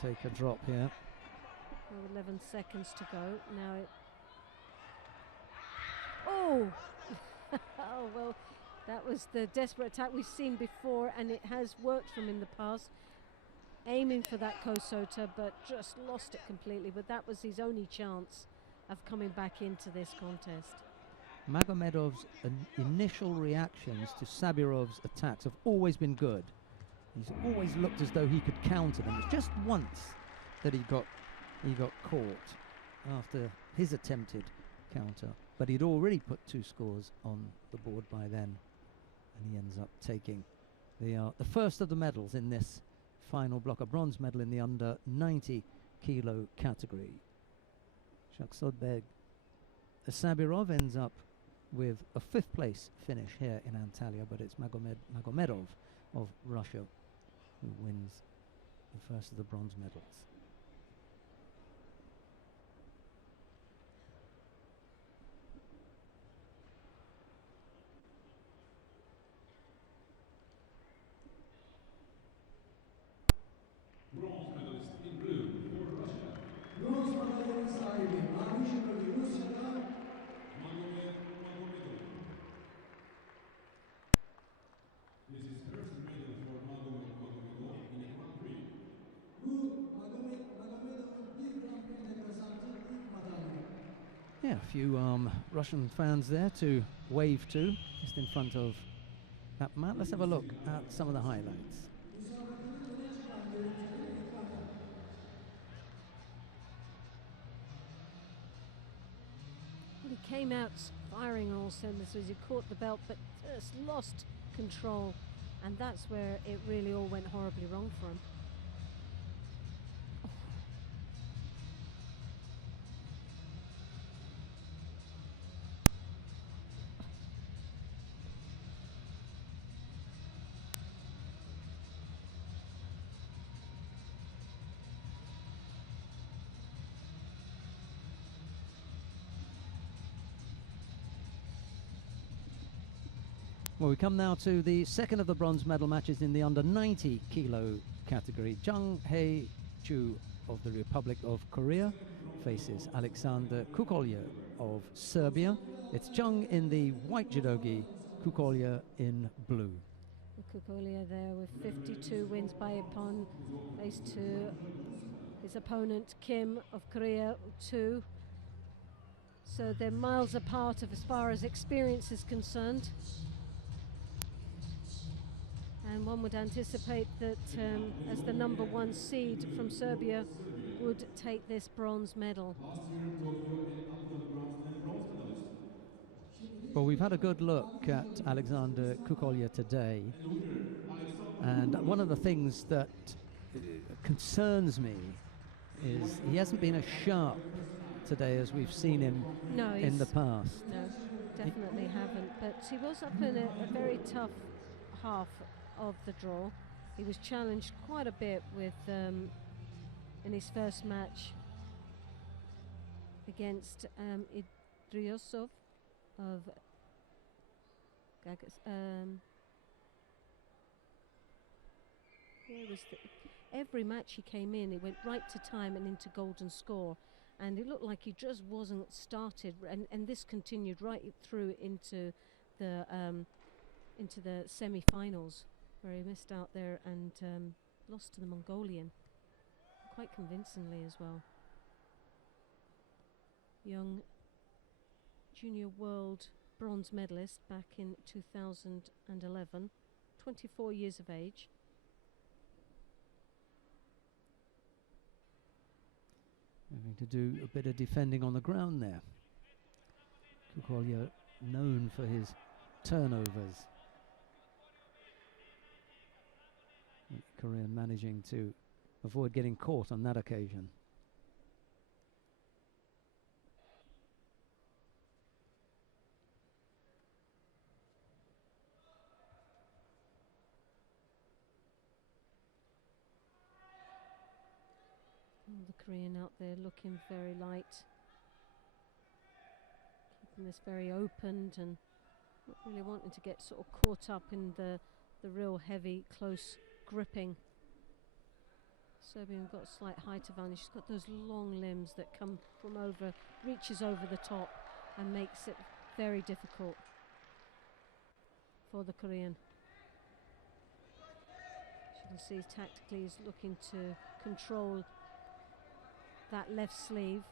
take a drop here. Well, 11 seconds to go. Now it... Oh! Oh, well, that was the desperate attack we've seen before, and it has worked from in the past. Aiming for that Kosota, but just lost it completely. But that was his only chance of coming back into this contest. Magomedov's initial reactions to Sabirov's attacks have always been good. He's always looked as though he could counter them. It's just once that he got caught after his attempted counter, but he'd already put 2 scores on the board by then, and he ends up taking the first of the medals in this final block, a bronze medal in the under 90 kilo category. Shakhsodbek Sabirov ends up with a 5th place finish here in Antalya, but it's Magomedov of Russia who wins the first of the bronze medals. Bronze medalist in blue for Russia. Bronze madalyonun sahibi mavi şapkalı Rusya'da Magomedov. This is first medal for Magomedov in a Grand Prix. bu Magomedov'un bir Grand Prix'de kazandığı ilk madalya. Yeah, a few Russian fans there to wave to, just in front of that mat. Let's have a look at some of the highlights. He came out firing on all cylinders as he caught the belt, but just lost control, and that's where it really all went horribly wrong for him. Well, we come now to the second of the bronze medal matches in the under 90 kilo category. Jung Hae-Chu of the Republic of Korea faces Alexander Kukolya of Serbia. It's Jung in the white judogi, Kukolya in blue. Kukolya there with 52 wins by Ippon, faced to his opponent Kim of Korea, 2. So they're miles apart as far as experience is concerned. And one would anticipate that as the number 1 seed from Serbia would take this bronze medal. Well, we've had a good look at Alexander Kukolya today, and one of the things that concerns me is he hasn't been as sharp today as we've seen him in the past. No, definitely haven't, but he was up in a very tough half of the draw. He was challenged quite a bit with in his first match against Idriosov of every match he came in, it went right to time and into golden score, and it looked like he just wasn't started, and this continued right through into the semi-finals, where he missed out there and lost to the Mongolian quite convincingly as well. Young junior world bronze medalist back in 2011, 24 years of age. Having to do a bit of defending on the ground there. Kukolya known for his turnovers. Korean managing to avoid getting caught on that occasion. The Korean out there looking very light, keeping this very opened and not really wanting to get sort of caught up in the real heavy, close gripping Serbian got a slight height advantage. She's got those long limbs that come from over, reaches over the top and makes it very difficult for the Korean. As you can see, tactically he's looking to control that left sleeve.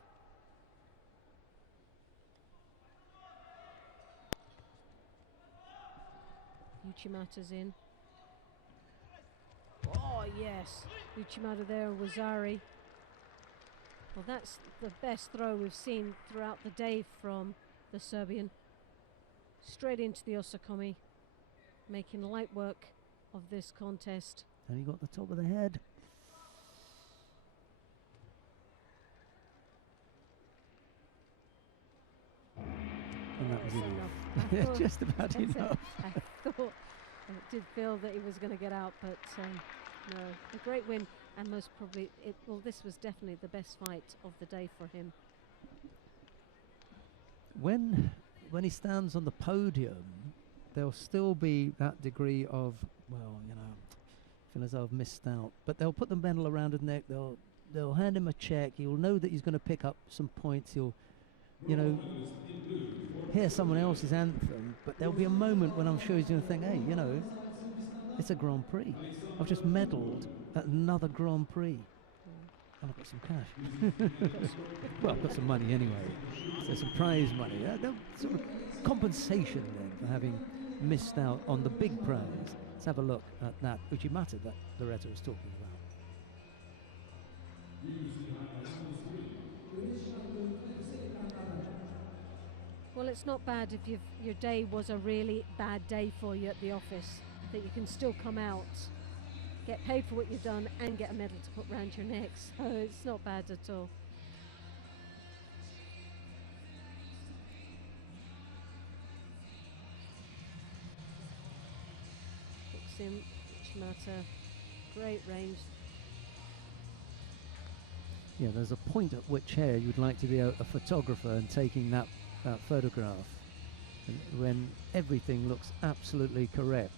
Uchimata's in. Oh yes, Uchimata there, Wazari. Well, that's the best throw we've seen throughout the day from the Serbian. Straight into the Osakomi, making light work of this contest. And he got the top of the head. And that was enough. Just about enough. I thought, it did feel that he was going to get out, but no, a great win, and most probably, well, this was definitely the best fight of the day for him. When he stands on the podium, there'll still be that degree of, well, you know, feel as though I've missed out. But they'll put the medal around his neck. They'll hand him a check. He'll know that he's going to pick up some points. He'll, you know, hear someone else's anthem. But there'll be a moment when I'm sure he's going to think, hey, you know, it's a Grand Prix. I've just medalled at another Grand Prix. And I've got some cash. Well, I've got some money anyway. So some prize money. Sort of compensation then for having missed out on the big prize. Let's have a look at that Uchimata that Loretta was talking about. Well, it's not bad if your day was a really bad day for you at the office, that you can still come out, get paid for what you've done and get a medal to put round your neck. So it's not bad at all. Hooks in, Uchimata, great range. Yeah, there's a point at which here you'd like to be a photographer and taking that photograph, and when everything looks absolutely correct.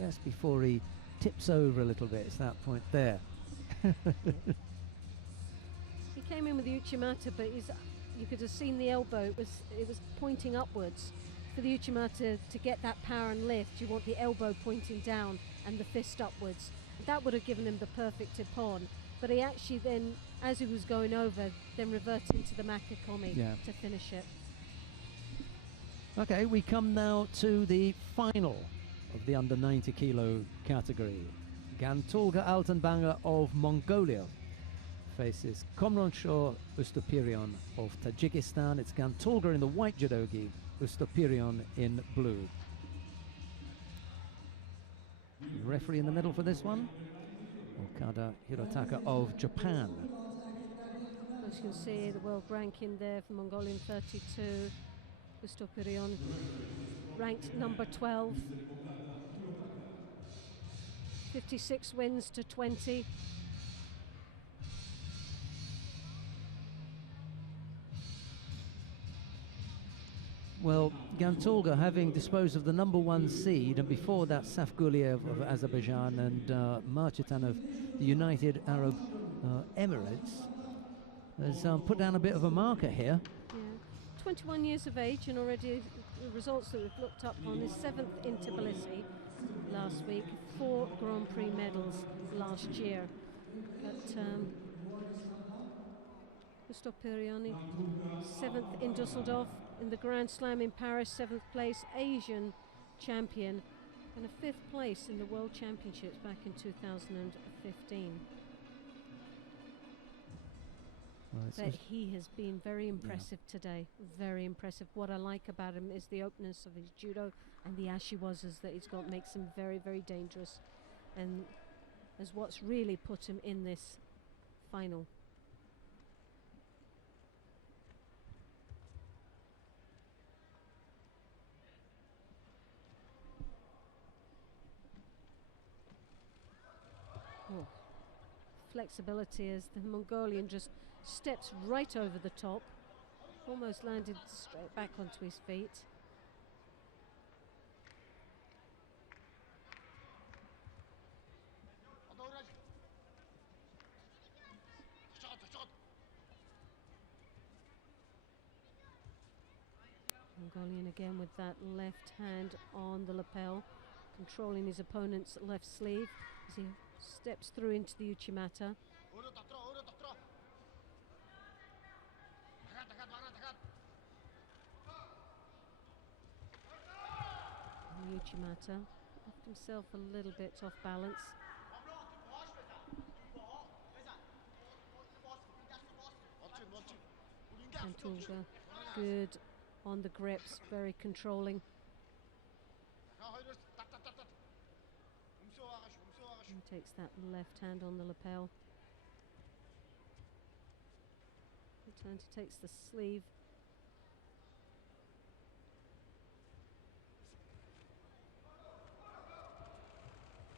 Just before he tips over a little bit, it's that point there. He came in with the Uchimata, but you could have seen the elbow. It was pointing upwards. For the Uchimata to get that power and lift, you want the elbow pointing down and the fist upwards. That would have given him the perfect tip on. But he actually then, as he was going over, then reverted into the Makakomi to finish it. Okay, we come now to the final of the under 90 kilo category. Gantolga Altenbanger of Mongolia faces Komronsho Ustupirion of Tajikistan. It's Gantolga in the white judogi, Ustupirion in blue. The referee in the middle for this one, Okada Hirotaka of Japan. As you can see, the world ranking there for Mongolian 32. Ustupirion ranked number 12. 56 wins to 20. Well, Gantolga having disposed of the number 1 seed, and before that Safguliev of Azerbaijan and Marchitan of the United Arab Emirates, has put down a bit of a marker here. Yeah, 21 years of age, and already the results that we've looked up on is 7th in Tbilisi last week, 4 Grand Prix medals last year. But Ustupirion, 7th in Dusseldorf, in the Grand Slam in Paris, 7th place, Asian champion, and a 5th place in the World Championships back in 2015. But he has been very impressive today, very impressive. What I like about him is the openness of his judo and the ashiwazas that he's got makes him very, very dangerous, and is what's really put him in this final. Oh. Flexibility as the Mongolian just steps right over the top, almost landed straight back onto his feet. Mongolian again with that left hand on the lapel, controlling his opponent's left sleeve as he steps through into the Uchimata. And the Uchimata left himself a little bit off balance. Antolga good on the grips, very controlling. And takes that left hand on the lapel. Turns, takes the sleeve.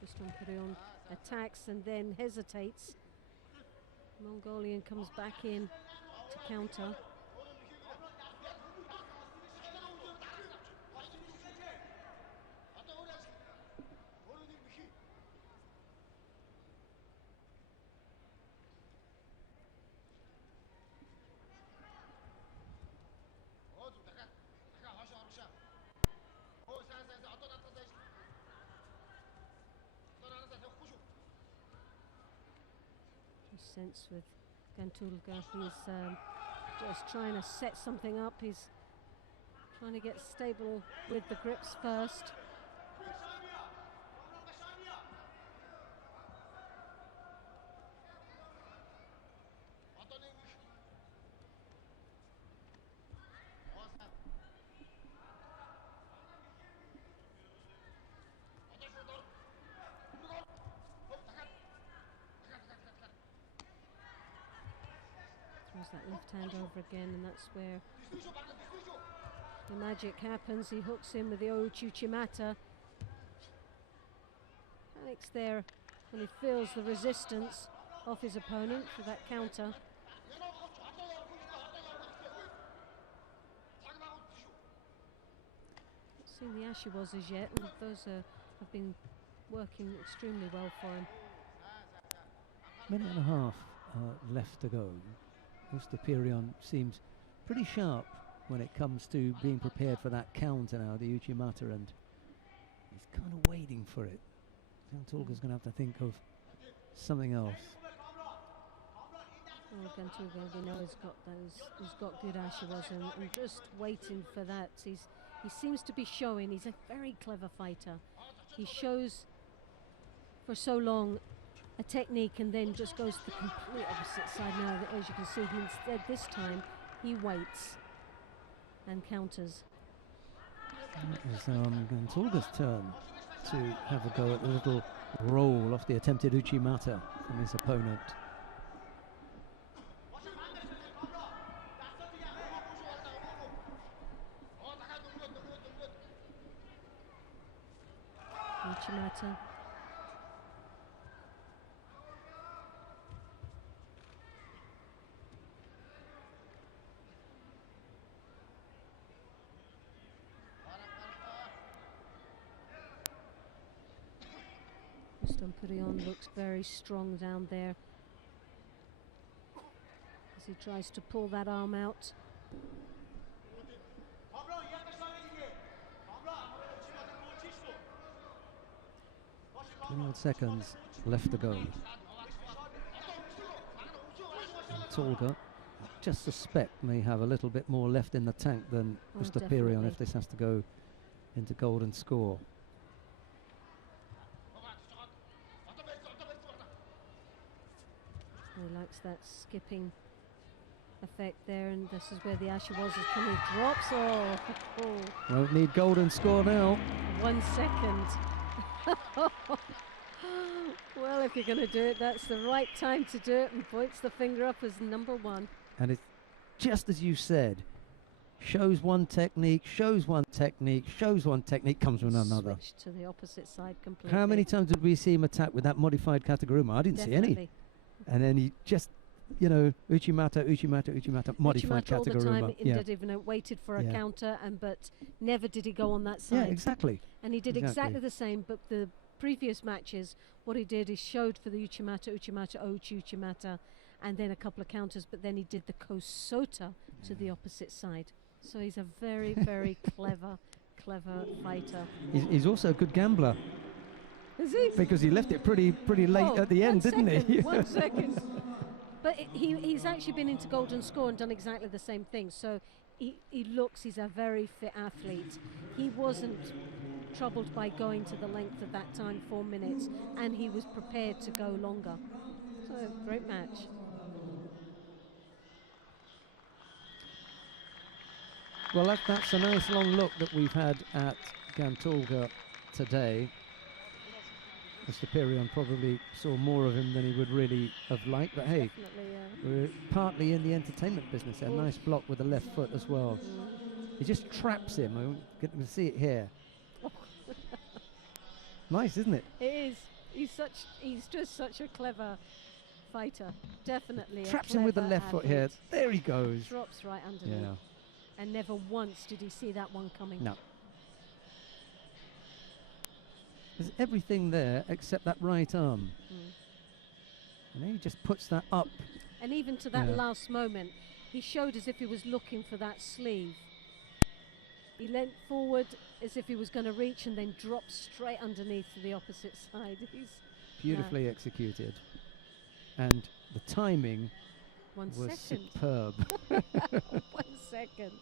Rustam Perion attacks and then hesitates. Mongolian comes back in to counter. Sense with Gantulga, he's just trying to set something up. He's trying to get stable with the grips first. That left hand over again, and that's where the magic happens. He hooks in with the Uchimata. Panics there when he feels the resistance of his opponent for that counter. Not seen the Ashiwas as yet, and those have been working extremely well for him. Minute and a half left to go.Ustapirion seems pretty sharp when it comes to being prepared for that counter now, the Uchimata, and he's kind of waiting for it. Gantulga's going to have to think of something else. Well, Gantulga, we know he's got good Ashiwas and just waiting for that. He seems to be showing. He's a very clever fighter. He shows for so long a technique and then just goes to the complete opposite side now. As you can see, instead this time he waits and counters. It was Gantulga's turn to have a go at the little roll off the attempted Uchimata from his opponent. Uchimata. Rustam Perion looks very strong down there as he tries to pull that arm out. 21 seconds left to go. Tolga, just suspect, may have a little bit more left in the tank than Ustapirion if this has to go into golden score. He likes that skipping effect there, and this is where the Ashiwas is coming. Drops. Oh. Won't need golden score now. 1 second. Well, if you're going to do it, that's the right time to do it, and points the finger up as number one. And it's just as you said, shows one technique, shows one technique, shows one technique, comes with another. Switch to the opposite side completely. How many times did we see him attack with that modified Kataguruma? I didn't see any. And then he just, you know, Uchimata, modified Uchimata all the Kataguruma. time, did even waited for a counter, but never did he go on that side. Yeah, exactly. And he did exactly the same, but the previous matches, what he did is showed for the Uchimata, and then a couple of counters, but then he did the Kosota to the opposite side. So he's a very, very clever fighter. He's also a good gambler Is he? because he left it pretty late Oh, at the end, didn't he? 1 second. But he's actually been into Golden Score and done exactly the same thing. So he's a very fit athlete. He wasn't troubled by going to the length of that time, 4 minutes, and he was prepared to go longer. So great match. Well, that's a nice long look that we've had at Gantolga today. Mr. Pirion probably saw more of him than he would really have liked, but hey, we're partly in the entertainment business. A nice block with the left foot as well. He just traps him. We can see it here. Nice, isn't it? It is. He's just such a clever fighter. Definitely. Traps him with the left foot here. There he goes. Drops right underneath. Yeah. And never once did he see that one coming. No. There's everything there except that right arm. And then he just puts that up. And even to that last moment, he showed as if he was looking for that sleeve. He leant forward as if he was going to reach and then dropped straight underneath to the opposite side. He's beautifully executed. And the timing was superb. 1 second.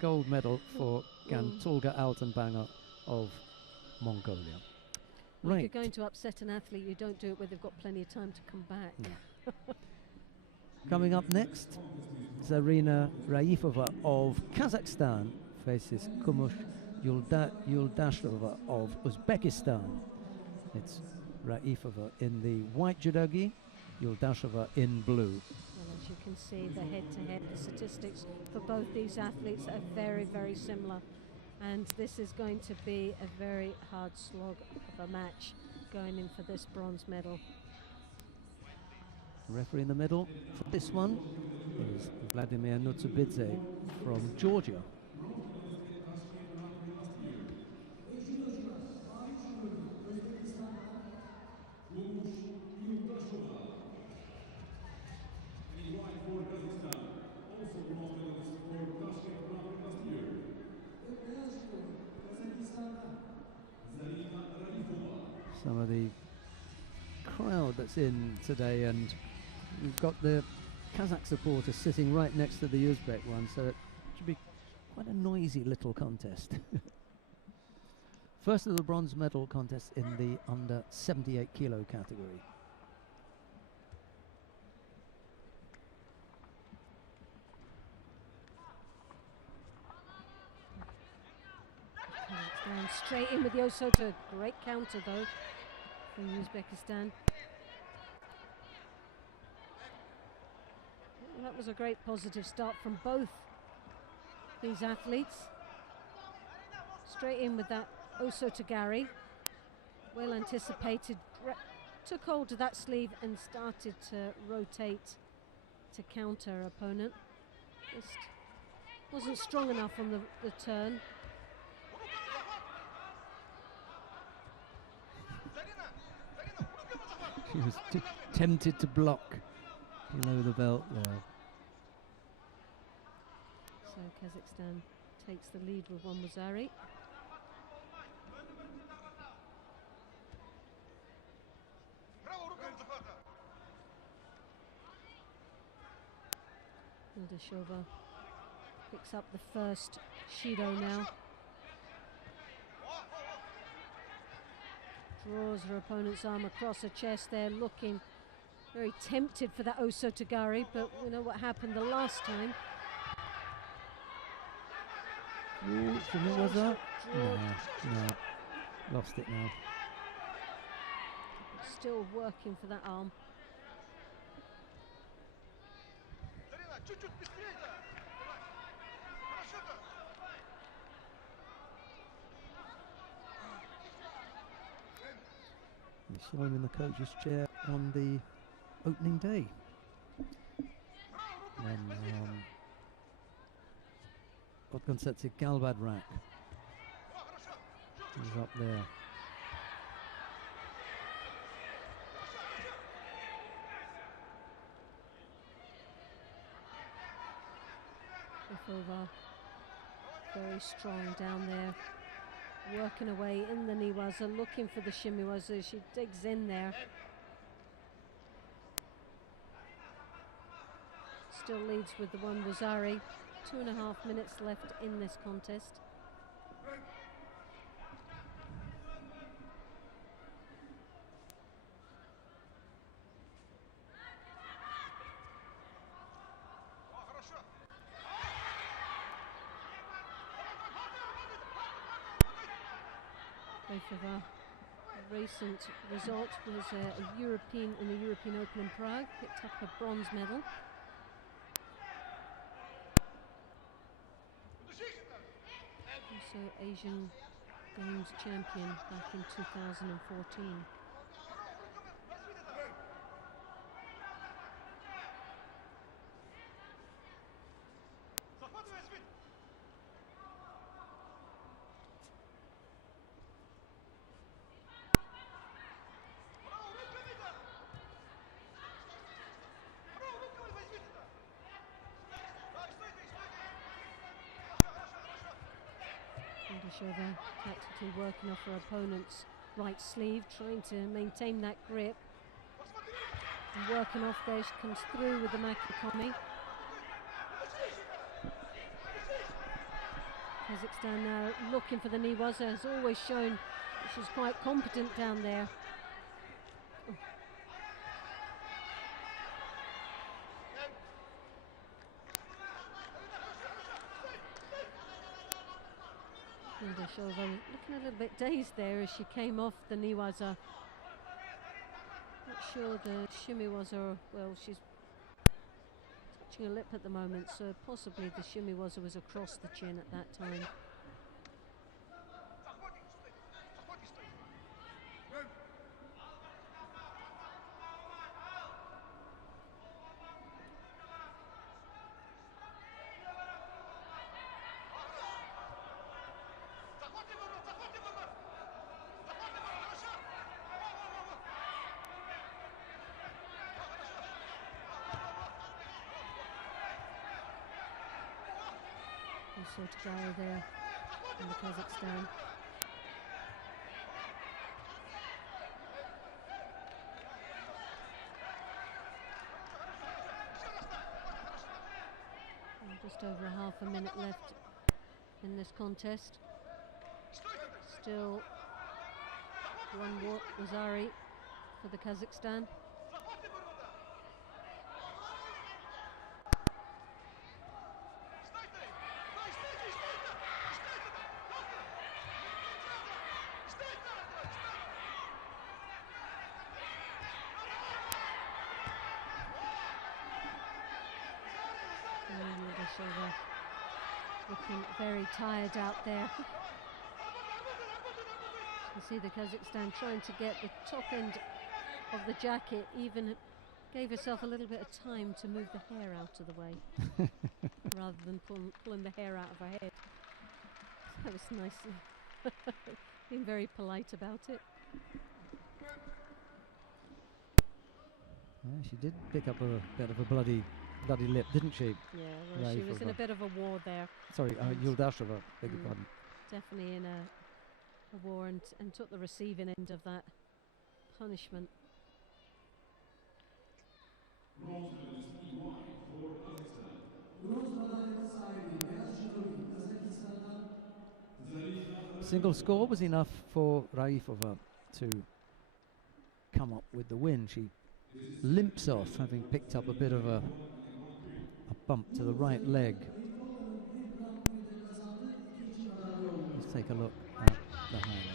Gold medal for Gantolga Altenbanger of Mongolia. Right. If you're going to upset an athlete, you don't do it where they've got plenty of time to come back. No. Coming up next, Zarina Raifova of Kazakhstan faces Kumush Yuldashova of Uzbekistan. It's Raifova in the white judogi, Yuldashova in blue. Well, as you can see, the head-to-head, the statistics for both these athletes are very, very similar. And this is going to be a very hard slog of a match going in for this bronze medal. Referee in the middle for this one is Vladimir Nutsubidze from Georgia. Some of the crowd that's in today, and we've got the Kazakh supporters sitting right next to the Uzbek one, so it should be quite a noisy little contest. First of the bronze medal contest in the under 78 kilo category. Going straight in with the Osota. Great counter though from Uzbekistan. That was a great positive start from both these athletes. Straight in with that Osotagari. Well anticipated. Took hold of that sleeve and started to rotate to counter opponent. Just wasn't strong enough on the turn. He was tempted to block below the belt there. So Kazakhstan takes the lead with one Wazari. Yuldashova picks up the first Shido now. Draws her opponent's arm across her chest there, looking very tempted for that Osotagari, but we know what happened the last time. What was that? No, lost it now. Still working for that arm. We saw him in the coach's chair on the opening day. And Otgonsetsi Galbadrak is up there. Over Very strong down there, working away in the Niwaza, looking for the Shimiwaza. She digs in there. Still leads with the one Wazari. 2.5 minutes left in this contest. Both of our recent result was a European in the European Open in Prague, picked up a bronze medal. Also Asian Games champion back in 2014. Kondashova tactically working off her opponent's right sleeve, trying to maintain that grip. And working off there, she comes through with the Makikomi. Kazakhstan now looking for the Niwaza, has always shown that she's quite competent down there. Kondashova looking a little bit dazed there as she came off the Niwaza. Not sure the Shimiwaza, well, she's touching her lip at the moment, so possibly the Shimiwaza was across the chin at that time. Also Tagara there in the Kazakhstan. And just over half a minute left in this contest. Still one Wazari for the Kazakhstan. Looking very tired out there. You see the Kazakhstan trying to get the top end of the jacket, even gave herself a little bit of time to move the hair out of the way rather than pulling the hair out of her head. That was nice. Being very polite about it. Yeah, she did pick up a bit of a bloody lip, didn't she? Yeah, well, she was in a bit of a war there. Sorry, Yuldashova, beg your pardon. Definitely in a war and took the receiving end of that punishment. Bronze medalist E1 for Kazakhstan. Bronz madalya sahibi beyaz judocu Kazakistan'dan Zarif. Single score was enough for Raifova to come up with the win. She limps off, having picked up a bit of a bump to the right leg. Let's take a look at the highlights.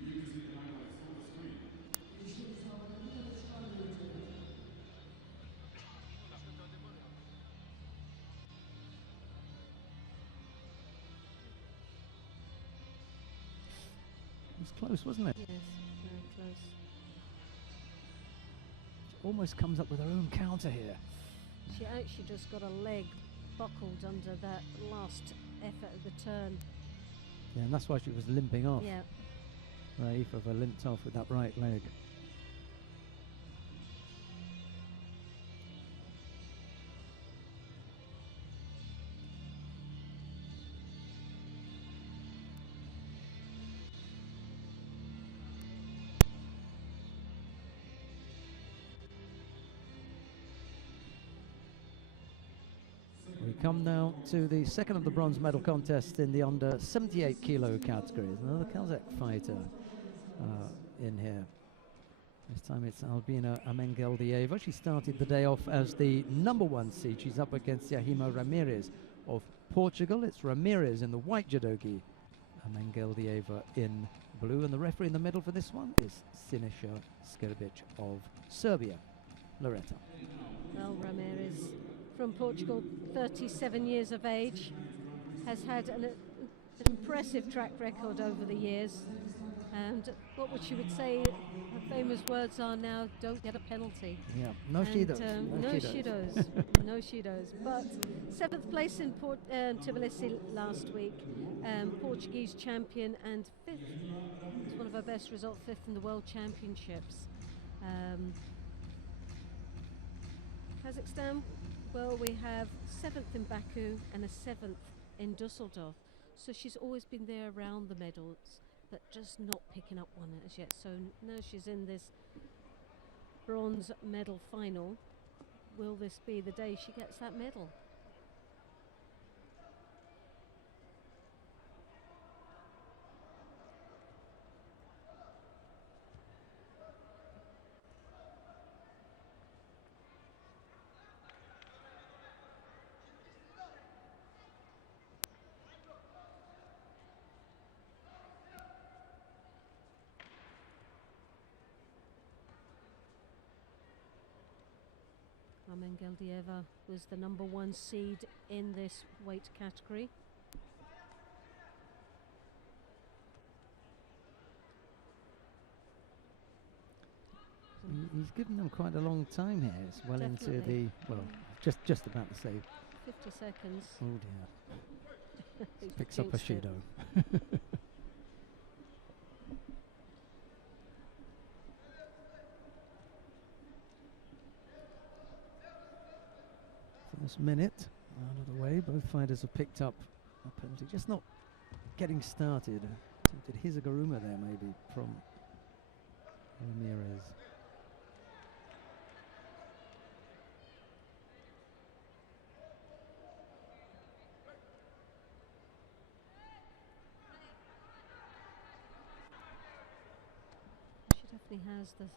You can see the highlights on the screen. It was close, wasn't it? Yes, very close. She almost comes up with her own counter here. She actually just got a leg buckled under that last effort of the turn. Yeah, and that's why she was limping off. Yeah, Raifova limped off with that right leg. We come now to the second of the bronze medal contests in the under 78 kilo category. Another Kazakh fighter in here. This time it's Albina Amengeldieva. She started the day off as the #1 seed. She's up against Yahima Ramirez of Portugal. It's Ramirez in the white judogi, Amengeldieva in blue, and the referee in the middle for this one is Siniša Skrbić of Serbia. Loretta. Well, Ramirez from Portugal, 37 years of age, has had an impressive track record over the years. And what would she would say, her famous words are now, don't get a penalty. Yeah, no shidos. No shidos. No shidos. But 7th place in Tbilisi last week, Portuguese champion, and 5th. It's one of her best results, 5th in the World Championships. Kazakhstan, well, we have 7th in Baku and a 7th in Dusseldorf. So she's always been there around the medals, but just not picking up one as yet. So now she's in this bronze medal final. Will this be the day she gets that medal? Amengeldieva was the #1 seed in this weight category. He's given them quite a long time here. It's well Definitely. into the, well, just about to say. 50 seconds. Oh dear. Picks up a Jinxed it. shido. First minute out of the way, both fighters have picked up a penalty, just not getting started. Did Hizagaruma there maybe from Ramirez. She definitely has the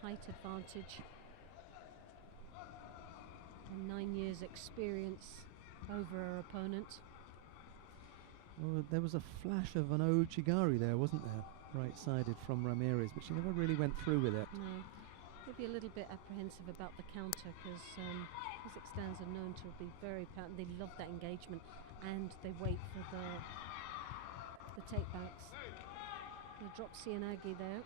height advantage. And 9 years experience over her opponent. Well, there was a flash of an Ochigari there, wasn't there? Right-sided from Ramirez, but she never really went through with it. No, maybe a little bit apprehensive about the counter, because Kazakhstans are known to be very potent. They love that engagement, and they wait for the takebacks. They drop Sianagi there.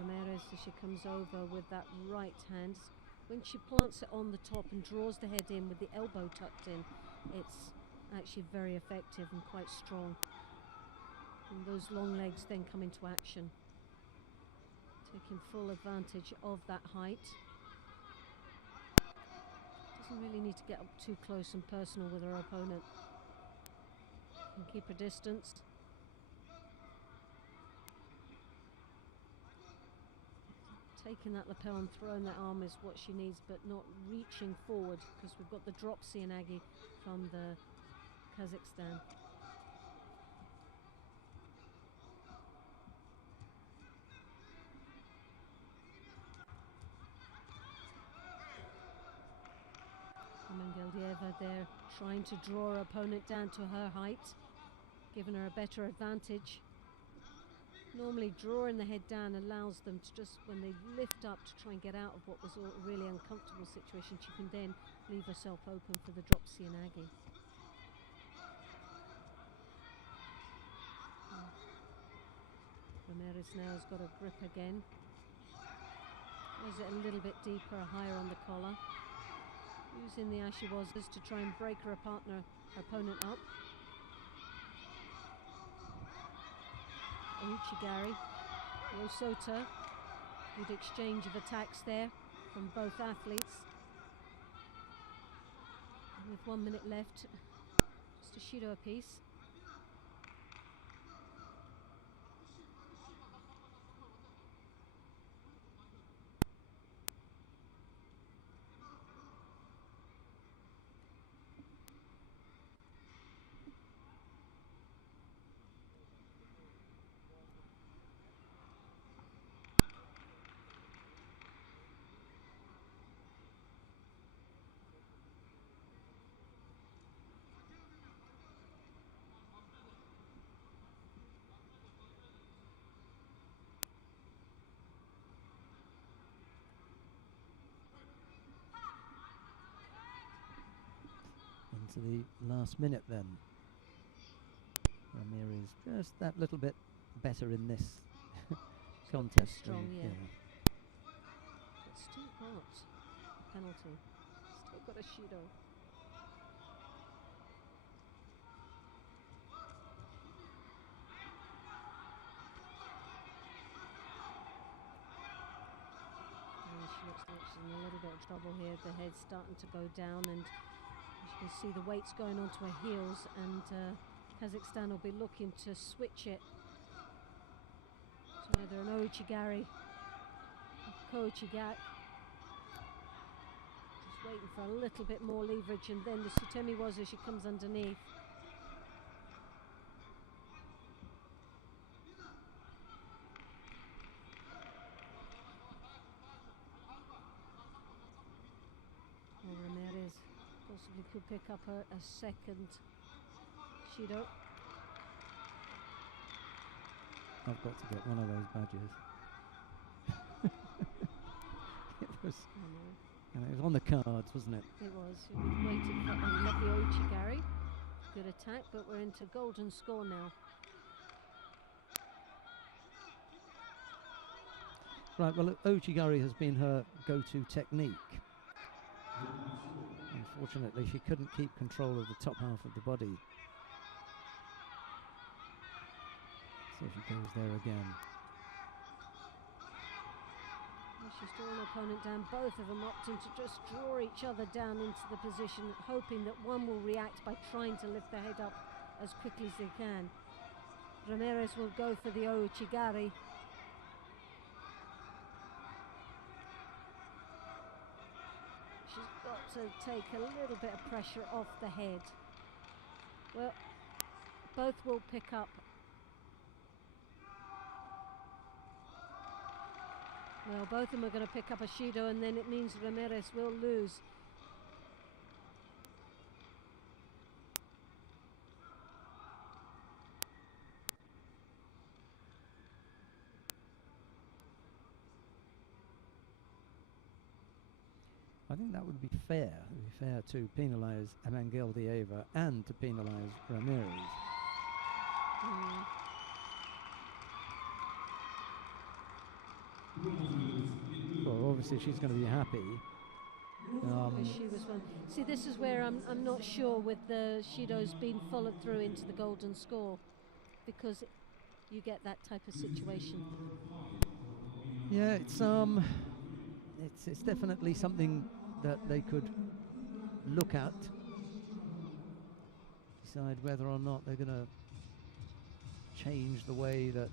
Ramirez, as she comes over with that right hand, when she plants it on the top and draws the head in with the elbow tucked in, it's actually very effective and quite strong. And those long legs then come into action, taking full advantage of that height. Doesn't really need to get up too close and personal with her opponent. And keep her distance. Taking that lapel and throwing that arm is what she needs, but not reaching forward, because we've got the drop Sianagi from the Kazakhstan. Amengeldieva there trying to draw her opponent down to her height, giving her a better advantage. Normally drawing the head down allows them to just, when they lift up to try and get out of what was a really uncomfortable situation, she can then leave herself open for the drop Sianagi. Ramirez now has got a grip again. Is it a little bit deeper, higher on the collar? Using the ashiwazas to try and break her opponent up. Uchigari, Yosota. Good exchange of attacks there from both athletes. And with 1 minute left, just a Shido apiece. Into the last minute then. Ramirez just that little bit better in this contest. Strong, yeah. But still got penalty. Still got a Shido. And she looks like she's in a little bit of trouble here. The head's starting to go down, and as you can see the weight's going onto her heels, and Kazakhstan will be looking to switch it to either an Ouchigari or Kochigak. Just waiting for a little bit more leverage, and then the Sutemi Waza, she comes underneath. Well, Ramirez possibly could pick up a second Shido. I've got to get one of those badges. It was, and it was on the cards, wasn't it? It was. We waited for a lovely Ouchigari. Good attack, but we're into golden score now. Right, well, Ouchigari has been her go-to technique. Unfortunately, she couldn't keep control of the top half of the body. So she goes there again. Well, she's drawing her opponent down. Both of them opting to just draw each other down into the position, hoping that one will react by trying to lift the head up as quickly as they can. Ramirez will go for the Ouchigari. She's got to take a little bit of pressure off the head. Well, both will pick up. Well, both of them are going to pick up a Shido, and then it means Ramirez will lose. I think that would be fair. It would be fair to penalise Emangeldieva and to penalise Ramirez. Well, obviously she's going to be happy. She was one. See, this is where I'm not sure with the Shidos being followed through into the golden score, because you get that type of situation. Yeah, it's definitely something that they could look at, decide whether or not they're going to change the way that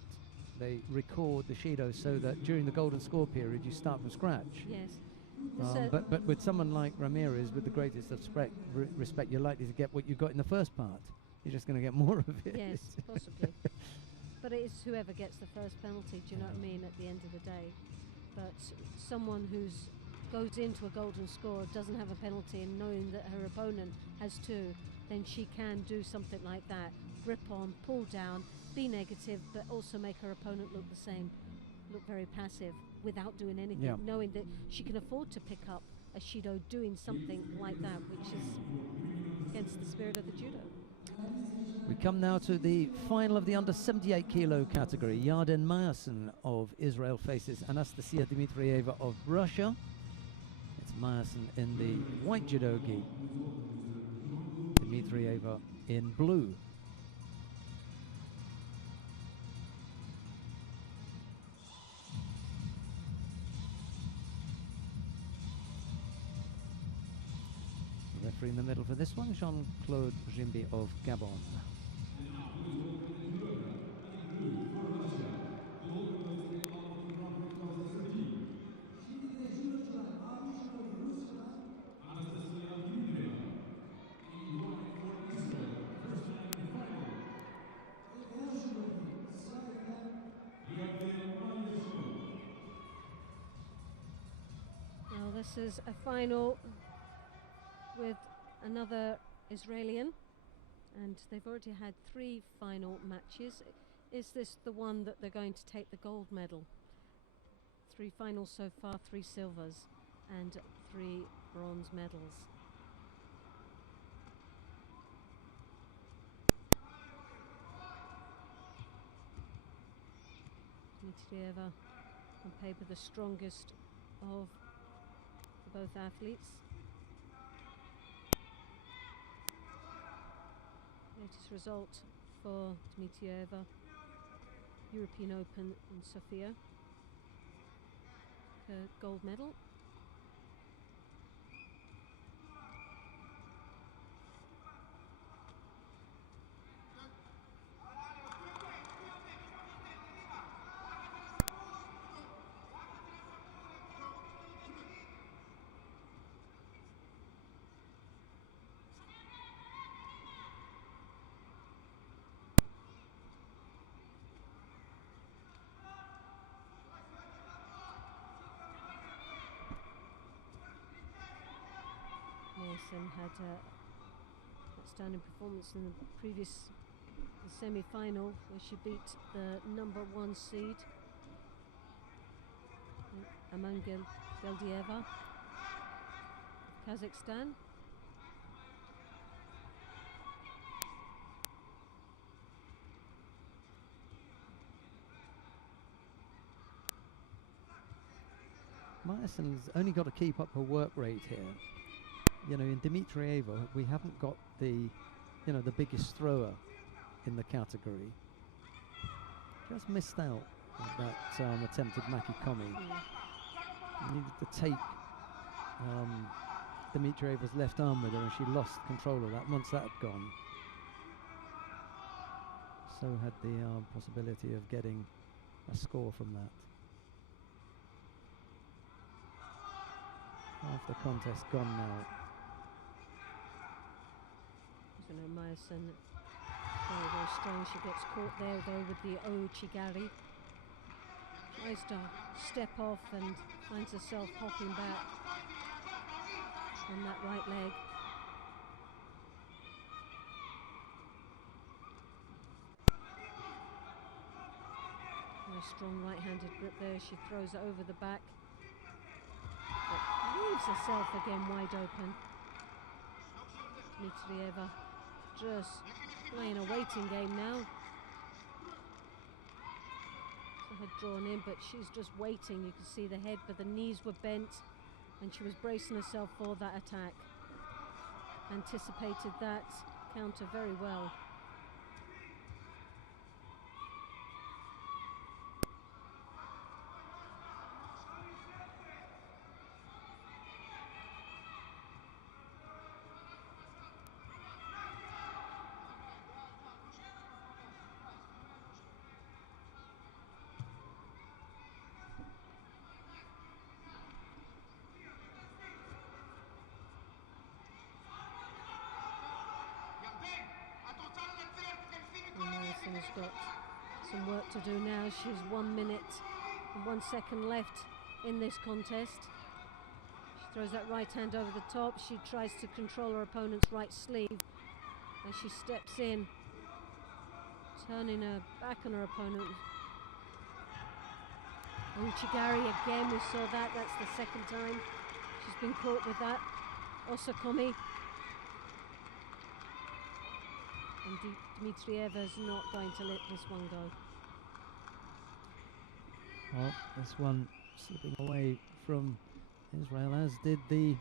they record the Shidos so that during the golden score period you start from scratch. Yes. But with someone like Ramirez, with the greatest of respect, you're likely to get what you got in the first part. You're just going to get more of it. Yes, possibly. But it is whoever gets the first penalty, do you know what I mean, at the end of the day. But someone who's goes into a golden score, doesn't have a penalty, and knowing that her opponent has two, then she can do something like that. Grip on, pull down, be negative, but also make her opponent look the same, look very passive, without doing anything, knowing that she can afford to pick up a Shido doing something like that, which is against the spirit of the judo. We come now to the final of the under 78 kilo category. Yarden Mayasin of Israel faces Anastasia Dmitrieva of Russia. It's Mayasin in the white judo gi, Dmitrieva in blue. referee in the middle for this one, Jean-Claude Jimbi of Gabon. Well, this is a final with another Israelian, and they've already had 3 final matches. Is this the one that they're going to take the gold medal? 3 finals so far, 3 silvers and 3 bronze medals. Dmitrieva, on paper the strongest of both athletes. Latest result for Dmitrieva, European Open in Sofia, her gold medal. Mason had an outstanding performance in the previous semi-final, where she beat the #1 seed Amangel Beldieva of Kazakhstan. Meyersen's only got to keep up her work rate here. You know, in Dmitrieva, we haven't got the, you know, the biggest thrower in the category. Just missed out on that attempted Makikomi. Needed to take Dmitrieva's left arm with her, and she lost control of that. Once that had gone, so had the possibility of getting a score from that. Half the contest gone now. I don't know, Meyersen very, very strong. She gets caught there though with the Ouchigari. Tries to step off and finds herself hopping back on that right leg. And a strong right-handed grip there. She throws it over the back, but leaves herself again wide open. Dmitrieva just playing a waiting game now. So had drawn in, but she's just waiting. You can see the head, but the knees were bent, and she was bracing herself for that attack. Anticipated that counter very well. Has got some work to do now. She's 1 minute and 1 second left in this contest. She throws that right hand over the top. She tries to control her opponent's right sleeve as she steps in, turning her back on her opponent. Ouchigari again, we saw that. That's the second time she's been caught with that. Osakomi. And Dmitrieva's not going to let this one go. Well, this one slipping away from Israel, as did the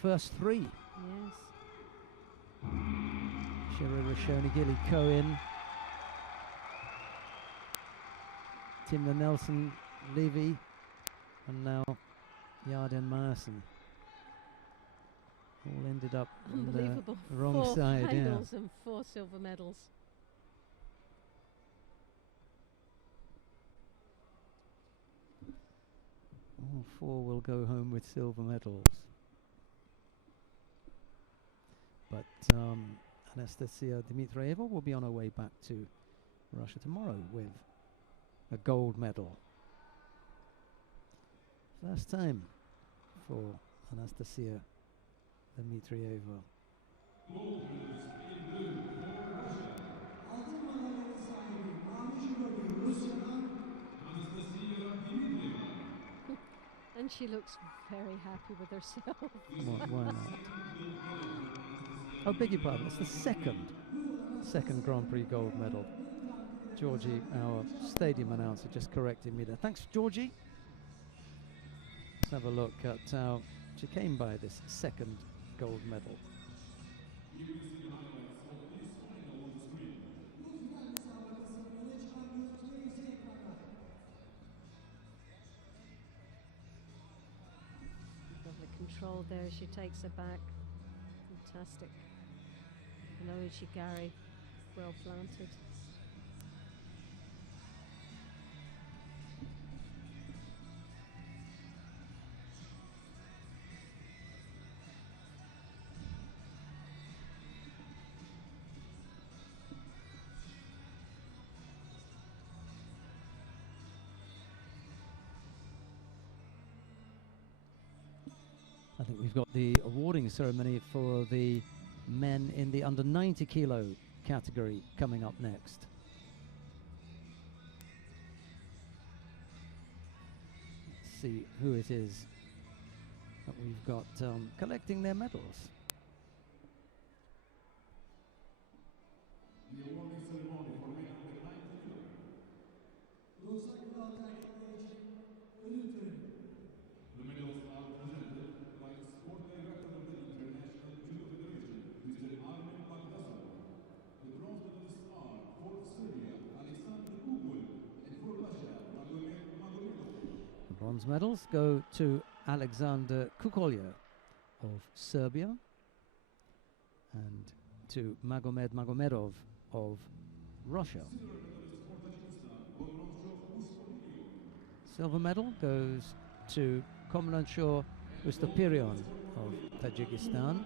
first 3. Yes. Shira Rashoni, Gilly Cohen, Timna Nelson, Levy, and now Yarden Meyersen. all ended up on Unbelievable. the wrong 4 side. Yeah. finals and 4 silver medals. All 4 will go home with silver medals. But Anastasia Dmitrieva will be on her way back to Russia tomorrow with a gold medal. First time for Anastasia Dmitrieva. Altın madalyanın sahibi mavi judocu Rusya'dan And she looks very happy with herself. Why not? Oh, beg your pardon, it's the second Grand Prix gold medal. Georgie, our stadium announcer, just corrected me there. Thanks, Georgie. Let's have a look at how she came by this second gold medal. You will see the highlights of this final on the screen. bu final müsabakasının öne çıkan görüntüleri ise ekranda. Lovely control there as she takes her back. Fantastic. And Oichigari well planted. I think we've got the awarding ceremony for the men in the under 90 kilo category coming up next. Let's see who it is that we've got collecting their medals. The awarding ceremony for men under 90 kilo. Ulusal kural takipleri için ödül töreni. The medals are presented by Sport Director of the International Judo Federation, Mr. Armen Bagdasov. The bronze medals are for Serbia, Alexander Kugol, and for Russia, Magomedov. The bronze medals go to Alexander Kukolya of Serbia and to Magomed Magomedov of Russia. Silver medal goes to Komranchor Ustopirion of Tajikistan.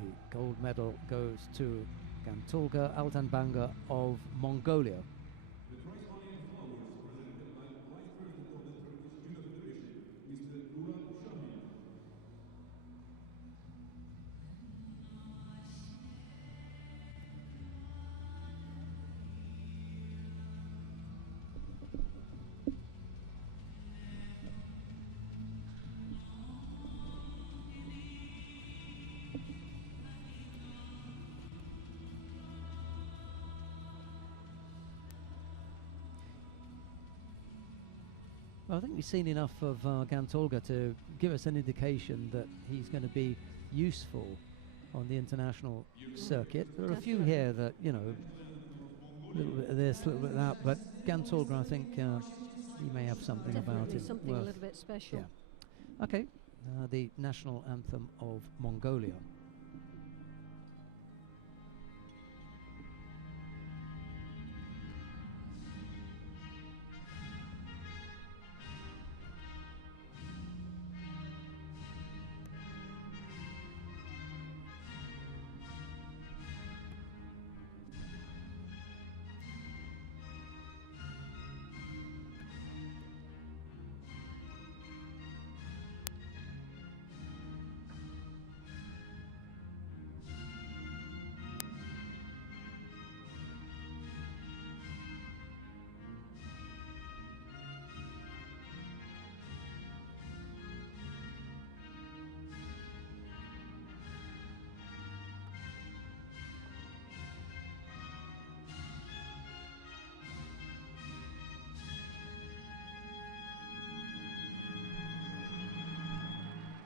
The gold medal goes to Gantulga Altanbanga of Mongolia. The prize money and flowers presented by Vice President of the Turkish Judo Federation, Mr. Murat Şahin. Well, I think we've seen enough of Gantolga to give us an indication that he's going to be useful on the international circuit. There are a few here that, you know, a little bit of this, a little bit of that, but Gantolga, I think he may have something about Definitely him. something a worth- little bit special. Yeah. Okay, the national anthem of Mongolia.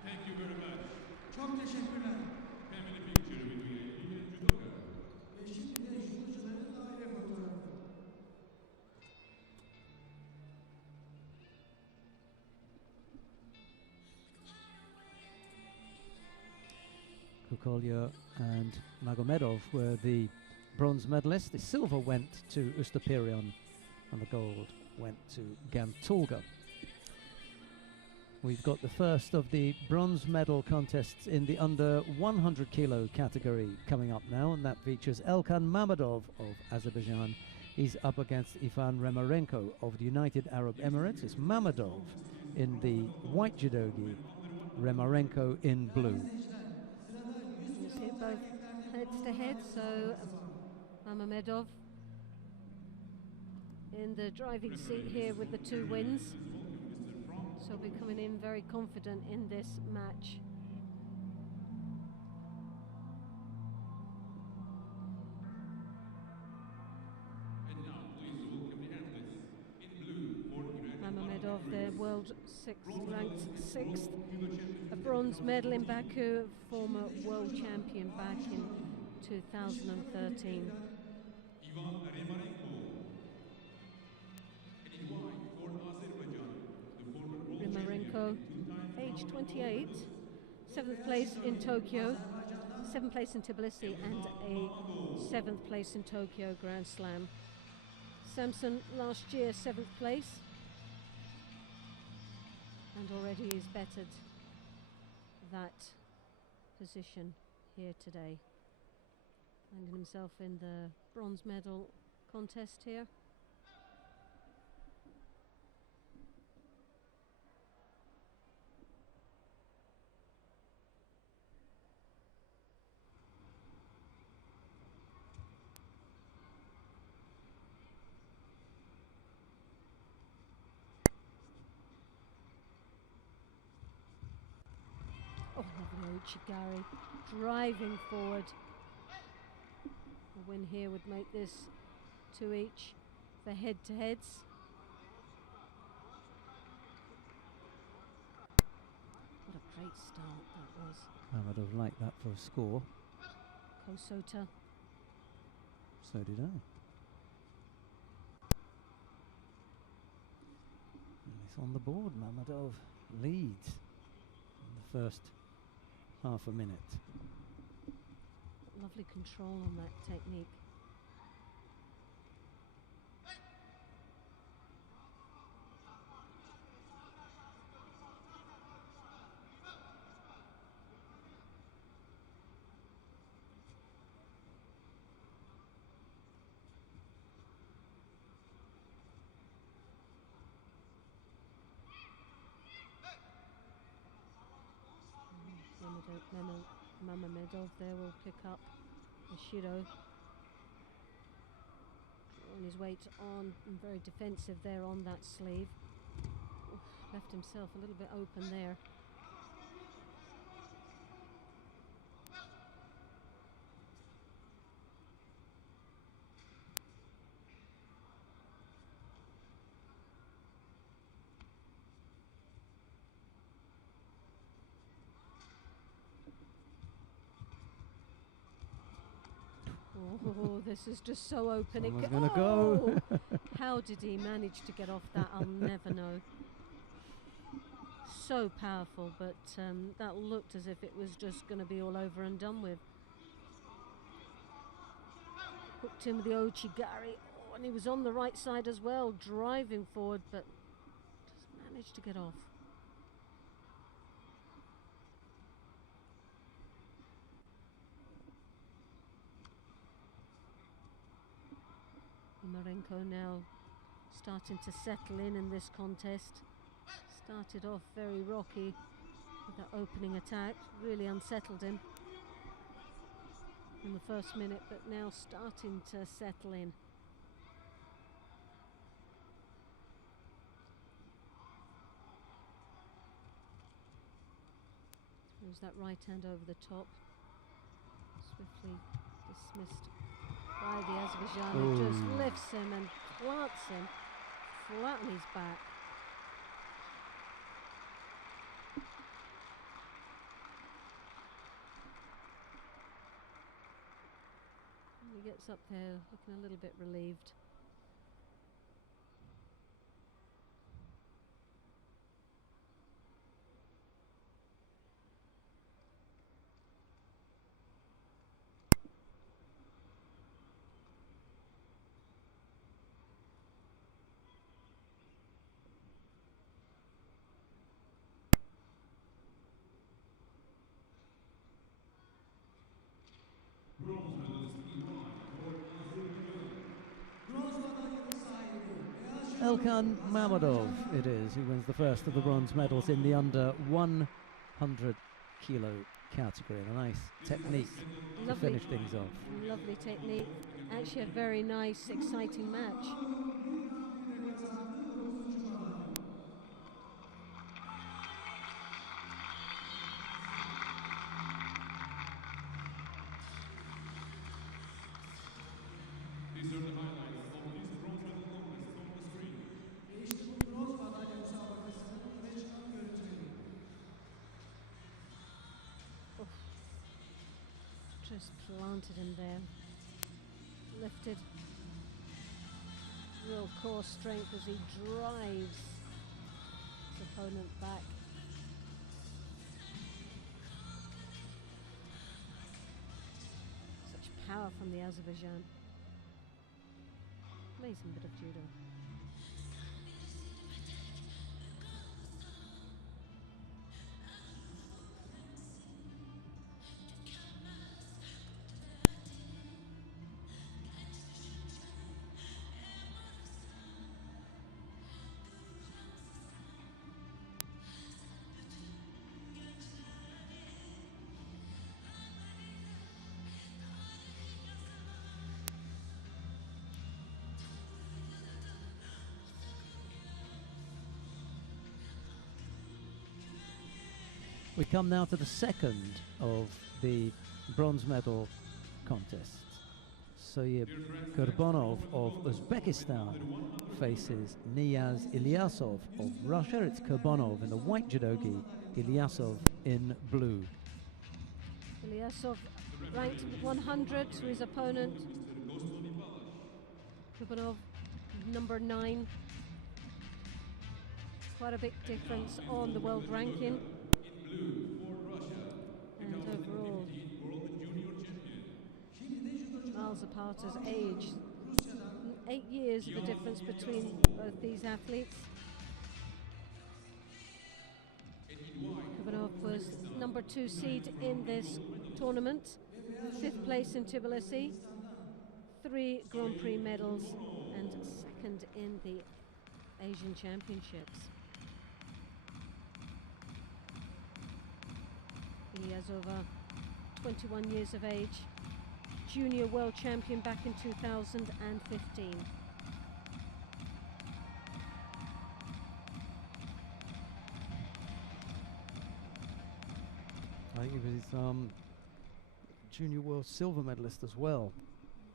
Thank you very much. Çok teşekkürler. Family picture between you and judoka. Ve şimdi de judocuların aile fotoğrafı. Kolya and Magomedov were the bronze medalists. The silver went to Ustapirion and the gold went to Gantolga. We've got the first of the bronze medal contests in the under 100 kilo category coming up now, and that features Elkan Mammadov of Azerbaijan. He's up against Ivan Remarenko of the United Arab Emirates. It's Mammadov in the white judogi, Remarenko in blue. You see both heads to head, so Mammadov in the driving seat here with the 2 wins. So we're coming in very confident in this match. Mammadov, the world ranked 6th, a bronze medal in Baku, former world champion back in 2013. Remarenko, age 28, 7th place in Tokyo, 7th place in Tbilisi, and a 7th place in Tokyo Grand Slam. Samson last year 7th place, and already he's bettered that position here today, finding himself in the bronze medal contest here. Oh, lovely Ochigari, driving forward. A win here would make this 2 each for head-to-heads. What a great start that was. I would have liked that for a score. Kosota. So did I. And it's on the board. Mammadov leads in the first half a minute. Lovely control on that technique. Mammadov there will pick up Ishido. Drawing his weight on and very defensive there on that sleeve. Oof, left himself a little bit open there. Oh, this is just so open. Someone's gonna go. How did he manage to get off that? I'll never know. So powerful, but that looked as if it was just going to be all over and done with. Hooked in with the Ochigari. Oh, and he was on the right side as well, driving forward, but just managed to get off. Marenko now starting to settle in this contest. Started off very rocky with that opening attack, really unsettled him in the first minute, but now starting to settle in. There's that right hand over the top, swiftly dismissed by the Azerbaijani. Just lifts him and plants him flat on his back. And he gets up there looking a little bit relieved. Elkan Mammadov it is who wins the first of the bronze medals in the under 100 kilo category. And a nice technique to finish things off. Lovely technique. Actually a very nice, exciting match. These are the highlights of these bronze medal moments on the screen. İşte bu bronz madalya müsabakasının öne çıkan görüntüleri. Just planted him there. Lifted. Real core strength as he drives his opponent back. Such power from the Azerbaijan. Amazing bit of judo. We come now to the second of the bronze medal contests. Soyib Kurbanov of Uzbekistan faces Niyaz Ilyasov of Russia. It's Kurbanov in the white judogi, Ilyasov in blue. Ilyasov ranked 100 to his opponent. Kurbanov number 9. Quite a big difference on the world ranking. And overall, miles apart as age. 8 years of a difference between both these athletes. Kurbanov was number 2 seed in this tournament, 5th place in Tbilisi, 3 Grand Prix medals, and 2nd in the Asian Championships. Ilyasova, 21 years of age, junior world champion back in 2015. I think he was junior world silver medalist as well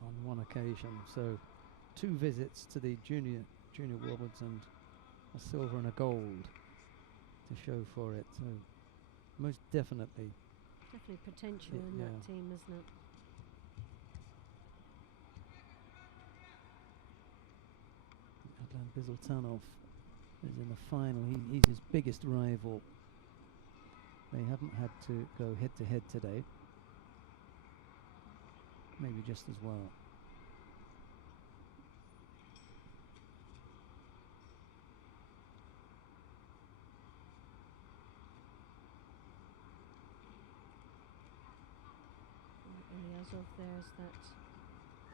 on one occasion. So 2 visits to the junior worlds and a silver and a gold to show for it. So most definitely. Definitely potential in that team, isn't it? Adlan Bizaltanov is in the final. He's his biggest rival. They haven't had to go head-to-head today. Maybe just as well. Ilyasov there's that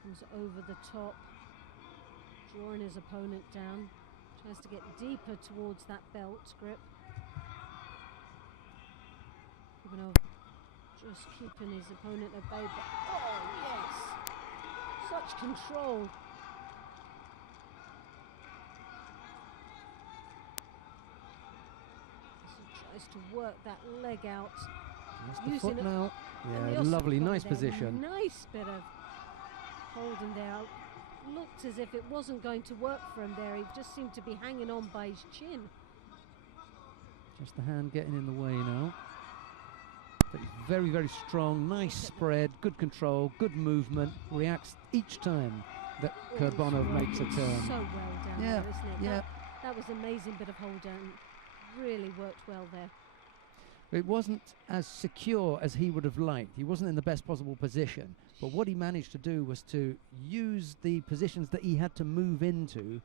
comes over the top, drawing his opponent down, tries to get deeper towards that belt grip. Kurbanov just keeping his opponent at bay, but oh yes, such control. As he tries to work that leg out. The foot now. Yeah, And lovely, nice there, position. Nice bit of holding there. Looked as if it wasn't going to work for him there. He just seemed to be hanging on by his chin. Just the hand getting in the way now. But he's very, very strong, nice spread, good control, good movement. Reacts each time that Kurbanov makes a turn. So well down there, isn't it? Yeah. That was an amazing bit of hold down. Really worked well there. It wasn't as secure as he would have liked. He wasn't in the best possible position. But what he managed to do was to use the positions that he had to move into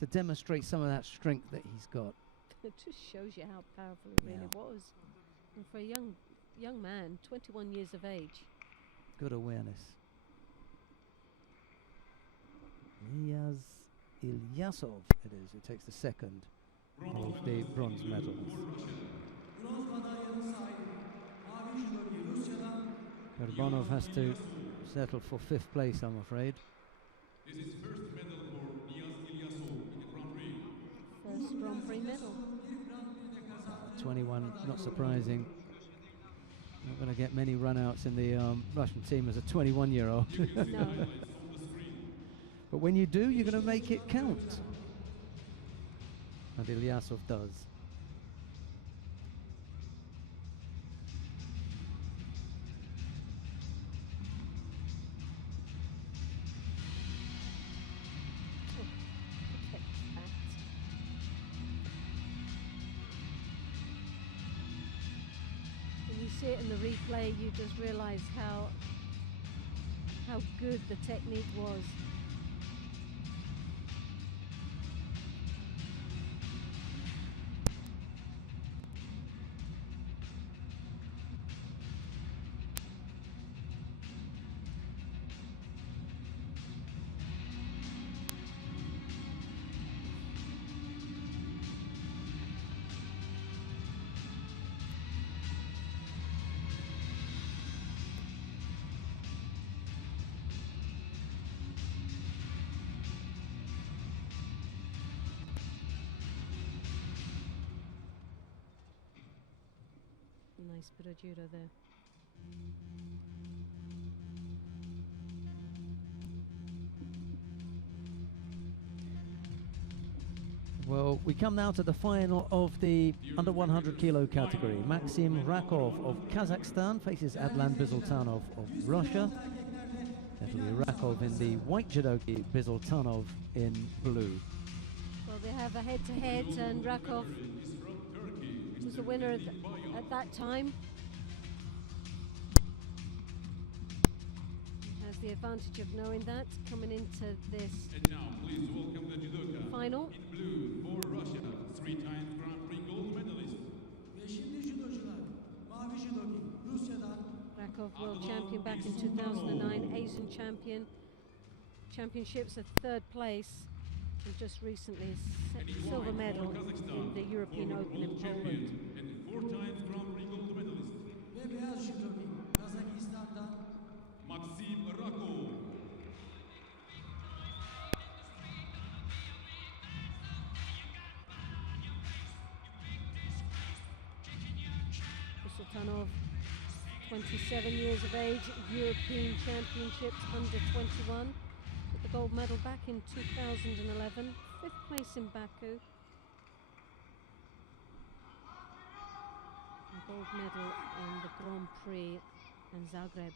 to demonstrate some of that strength that he's got. It just shows you how powerful it really was. And for a young man, 21 years of age. Good awareness. Niyaz Ilyasov it is who takes the second of the bronze medals. Bronz madalyanın sahibi mavi judogi Rusya'dan Kurbanov has to settle for 5th place, I'm afraid. This is first medal for Niaz Ilyasov in the Grand Prix. First Grand Prix medal. bir Grand Prix'de kazandı. 21, not surprising. Not going to get many run-outs in the Russian team as a 21-year-old. No. But when you do, you're going to make it count. And Ilyasov does. When you see it in the replay, you just realize how good the technique was. Nice bit of judo there. Well, we come now to the final of the under 100 kilo category. Maxim Rakov of Kazakhstan faces Adlan Bizultanov of Russia. That'll be Rakov in the white judogi, Bizultanov in blue. Well, they have a head-to-head, and Rakov was the winner at that time. He has the advantage of knowing that coming into this And now, please welcome the judoka final. in blue for Russia, 3-time Grand Prix gold medalist. Ve şimdi judocular mavi judogi Rusya'dan Rakov, world champion back in 2009, Asian champion, championships a 3rd place, and just recently silver medal in the European Open in Poland. And 4-time Grand Prix gold medalist, ve beyaz judogi Kazakistan'dan Maxim Rakov. Sultanov, 27 years of age, European Championships under 21. Got the gold medal back in 2011, 5th place in Baku. A gold medal in the Grand Prix in Zagreb.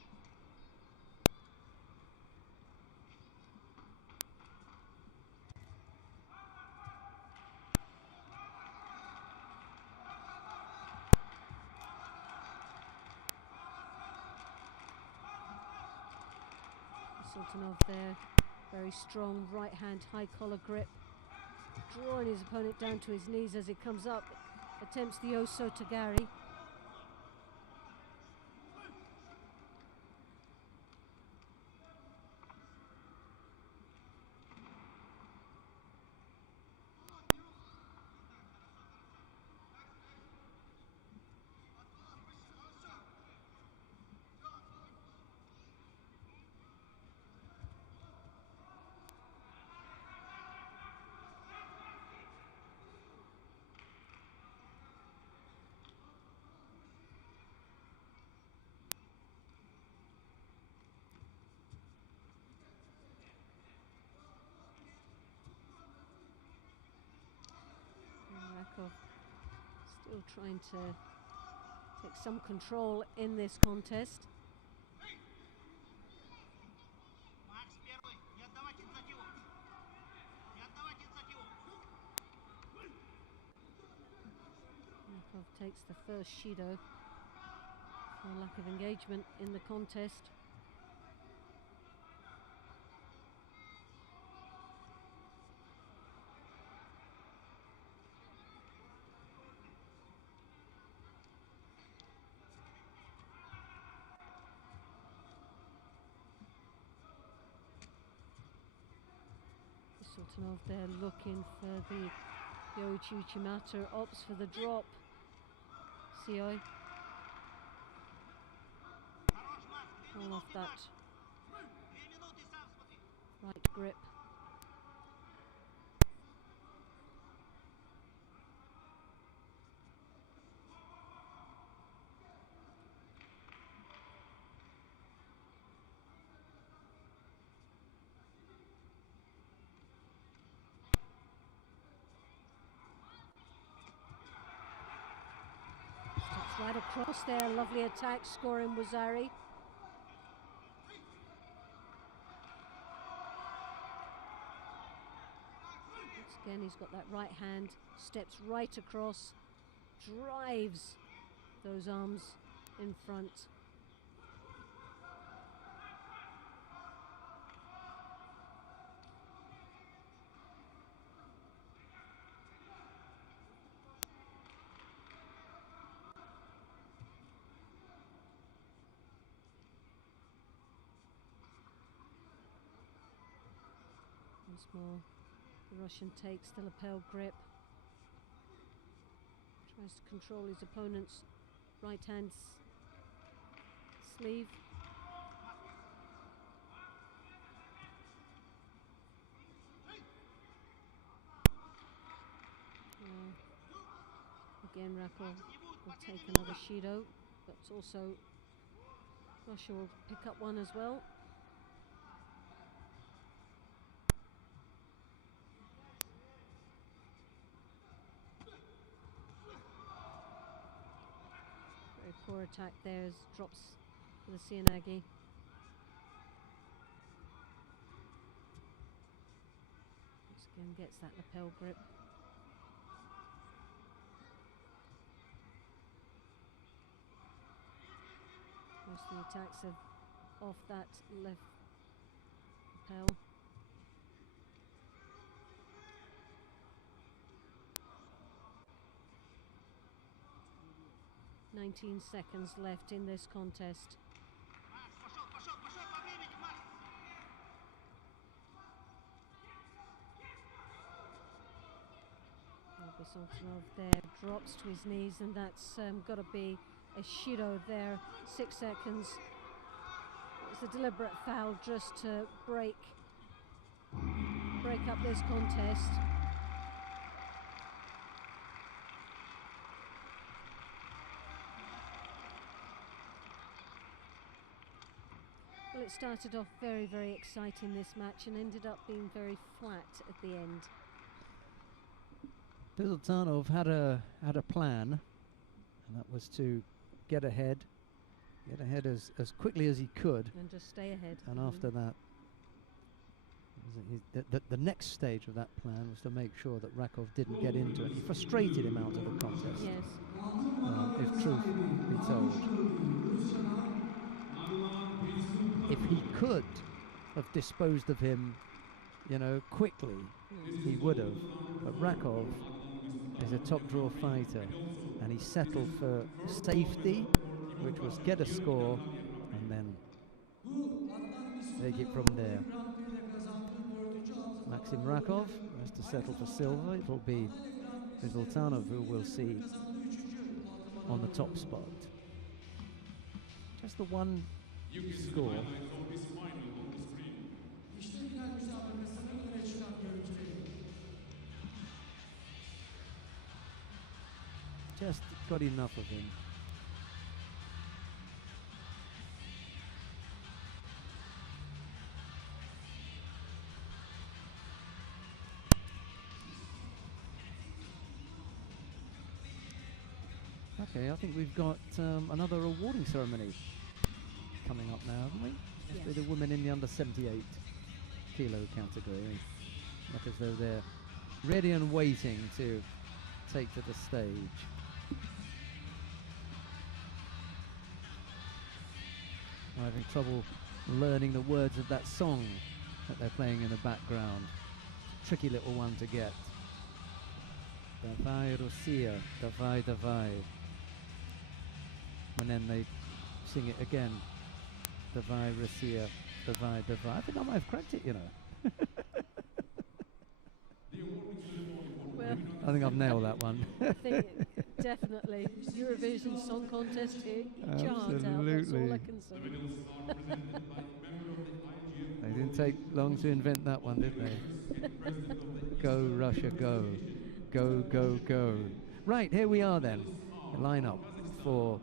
Sultanov there, very strong right hand high collar grip, drawing his opponent down to his knees as he comes up, attempts the Oso Tagari. Rakov still trying to take some control in this contest. Rakov takes the first Shido for lack of engagement in the contest. Sultanov there looking for the Yoichi Uchimata, opts for the drop. Sioi. All off that right grip. Steps right across there, lovely attack, scoring Wazari. Again, he's got that right hand, steps right across, drives those arms in front. Once more. The Russian takes the lapel grip, tries to control his opponent's right hand sleeve. Again, Rakov will take another Shido, but also Russia will pick up one as well. Very poor attack there as drops for the Sianagi. Once again gets that lapel grip. Most of the attacks are off that left lapel. "19 seconds left in this contest. Sultanov there drops to his knees, and that's got to be a Shido there. 6 seconds. It's a deliberate foul just to break up this contest. Well, it started off very, very exciting, this match, and ended up being very flat at the end. Sultanov had a plan, and that was to get ahead as quickly as he could, and just stay ahead. and after that, the next stage of that plan was to make sure that Rakov didn't get into it. He frustrated him out of the contest. Yes. If truth be told, if he could have disposed of him, quickly, he would have. But Rakov is a top draw fighter, and he settled for safety, which was get a score and then take it from there. Maxim Rakov has to settle for silver. It will be Sultanov who we'll see on the top spot. Just the one score. Just got enough of him. Okay, I think we've got another awarding ceremony coming up now, haven't we? Yes. With the women in the under 78 kilo category. Look as though they're ready and waiting to take to the stage. I'm having trouble learning the words of that song that they're playing in the background. Tricky little one to get. Davai Russia, Davai Davai. And then they sing it again. Davai Russia, Davai Davai. I think I might have cracked it, I think I've nailed that one. I think definitely Eurovision Song Contest here. Eat your heart out. That's all Absolutely. I can say. They didn't take long to invent that one, did they? Go, Russia, go. Go, go, go. Right, here we are then. The lineup for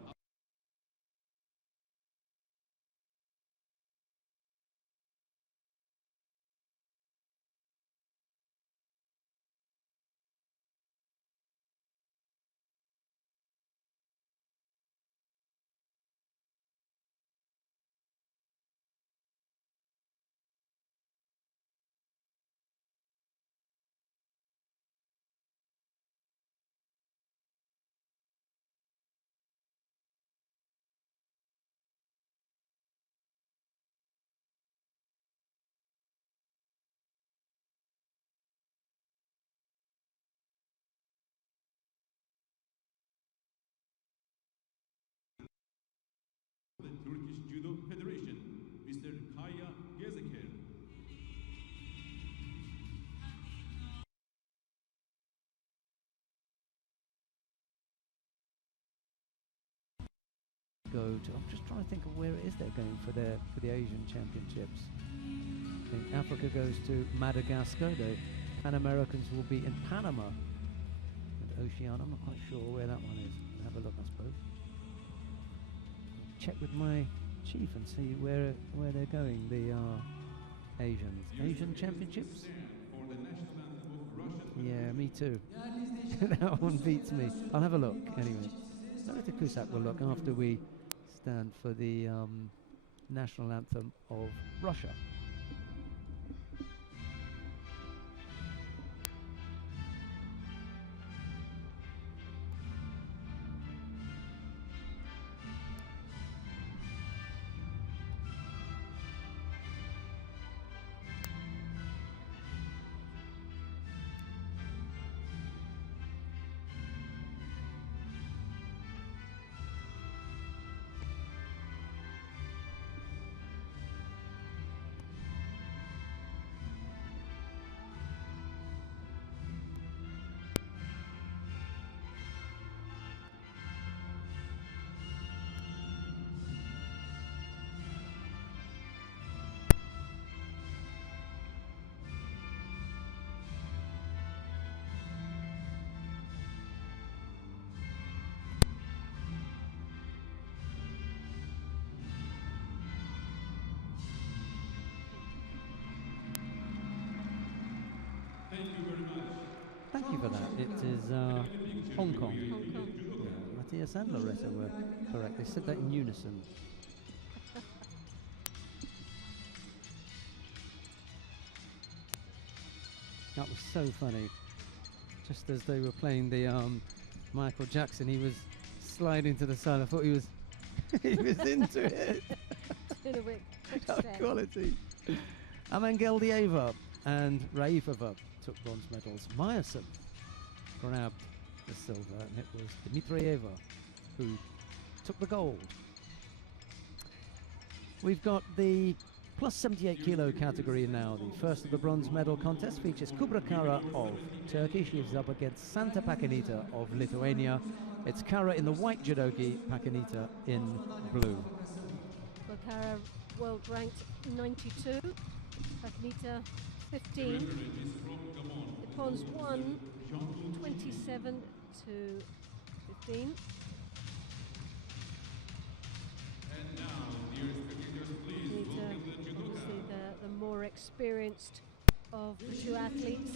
the Turkish Judo Federation, Mr. Kaya Gezeker. go to. I'm just trying to think of where it is they're going for the Asian Championships. I think Africa goes to Madagascar. The Pan Americans will be in Panama and Oceania. I'm not quite sure where that one is. Have a look, I suppose. Check with my chief and see where they're going. The Asians. Asian Championships. Yeah, me too. That one beats me. I'll have a look anyway. Dr. Cusack will look after we stand for the national anthem of Russia. Thank you for that. It is Hong Kong. Hong Kong. Yeah, Matthias and Loretta were correct. They said that in unison. That was so funny. Just as they were playing the Michael Jackson, he was sliding to the side. I thought he was he was into it. In a bit That quality. Amangeldieva and Raifova took bronze medals. Meyerson grabbed the silver, and it was Dmitrieva who took the gold. We've got the plus 78 kilo category now. The first of the bronze medal contest features Kubra Kara of Turkey. She is up against Santa Pakinita of Lithuania. It's Kara in the white judogi, Pakinita in blue. Kara world ranked 92, Pakinita 15. The Pons won 27 to 15. Pakinita, obviously the more experienced of the two athletes.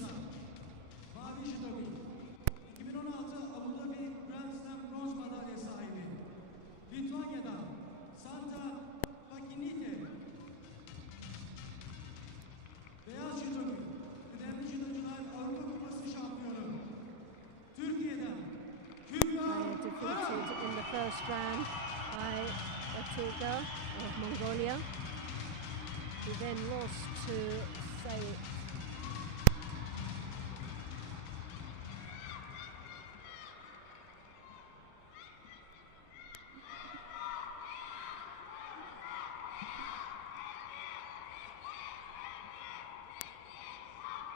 Mavi Judogi, 2016 Abu Dhabi Grand Slam bronz madalya sahibi. Litvanya'dan Santa Pakinite. Beyaz Judogi, kıdemli judocular Avrupa Kupası şampiyonu. Türkiye'den Kübra Defeated in the first round by Atuga of Mongolia, who then lost to Sayed.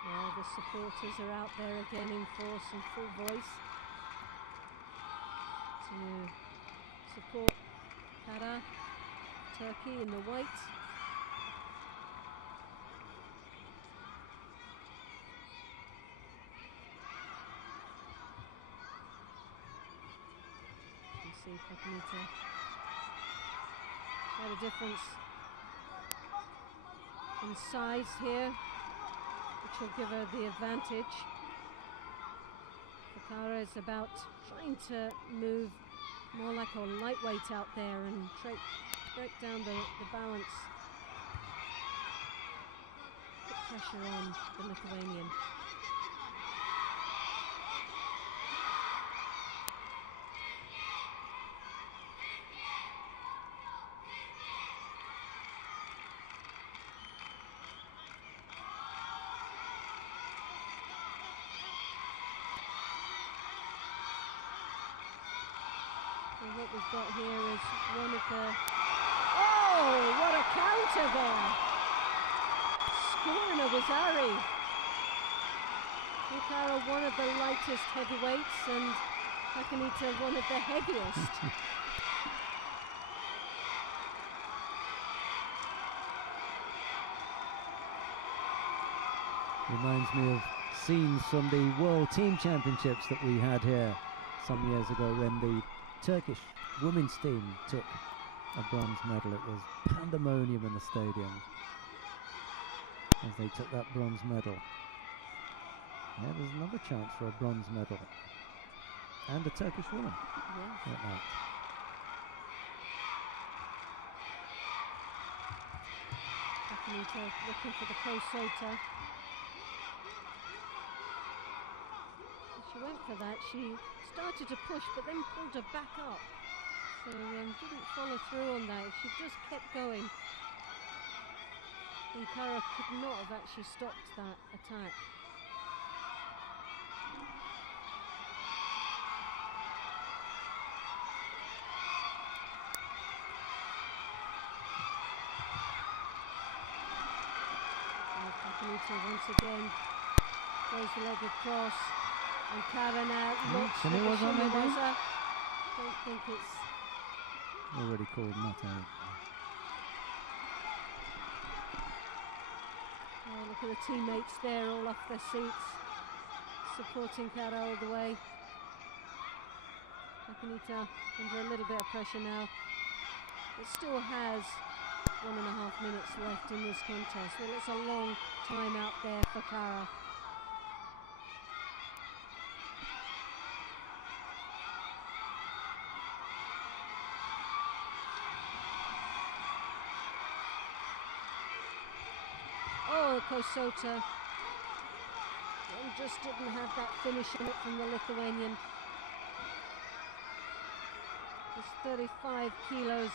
Now the supporters are out there again in force and full voice to support Kara, Turkey in the white. You see Pakinita. Quite a difference in size here, which will give her the advantage. Fakara is about trying to move more like a lightweight out there and break down the balance. Put pressure on the Lithuanian. What we've got here is one of the... Oh, what a counter there! Scoring a Wazari. Hikara, one of the lightest heavyweights, and Pakinita, one of the heaviest. Reminds me of scenes from the World Team Championships that we had here some years ago when the Turkish women's team took a bronze medal. It was pandemonium in the stadium as they took that bronze medal. Yeah, there's another chance for a bronze medal and a Turkish woman. Yes. Like that. Pakinita looking for the Kosota. She went for that. She started to push, but then pulled her back up. So didn't follow through on that. If she just kept going, then Kara could not have actually stopped that attack. Pakinita once again goes the leg across. And Kara now looks for the Shimiwaza. Don't think it's already called that out. Oh, look at the teammates there, all off their seats, supporting Kara all the way. Pakinita under a little bit of pressure now. It still has 1.5 minutes left in this contest. Well, it's a long time out there for Kara. Oh, Kosota just didn't have that finish on it from the Lithuanian. Just 35 kilos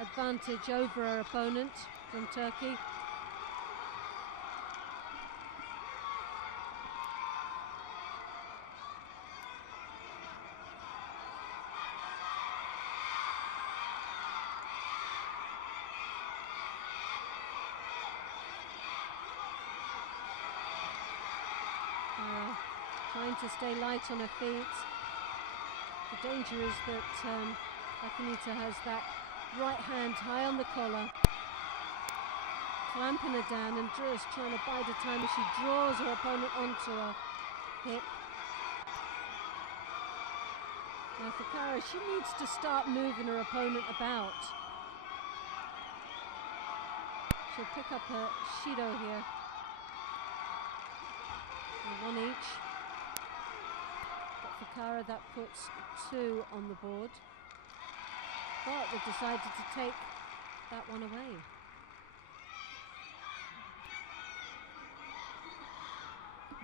advantage over her opponent from Turkey. Trying to stay light on her feet. The danger is that Pakinita has that right hand high on the collar, clamping her down and just trying to bide her time as she draws her opponent onto her hip. Now for Kara, she needs to start moving her opponent about. She'll pick up her Shido here. One each. But for Kara, that puts 2 on the board. But they've decided to take that one away.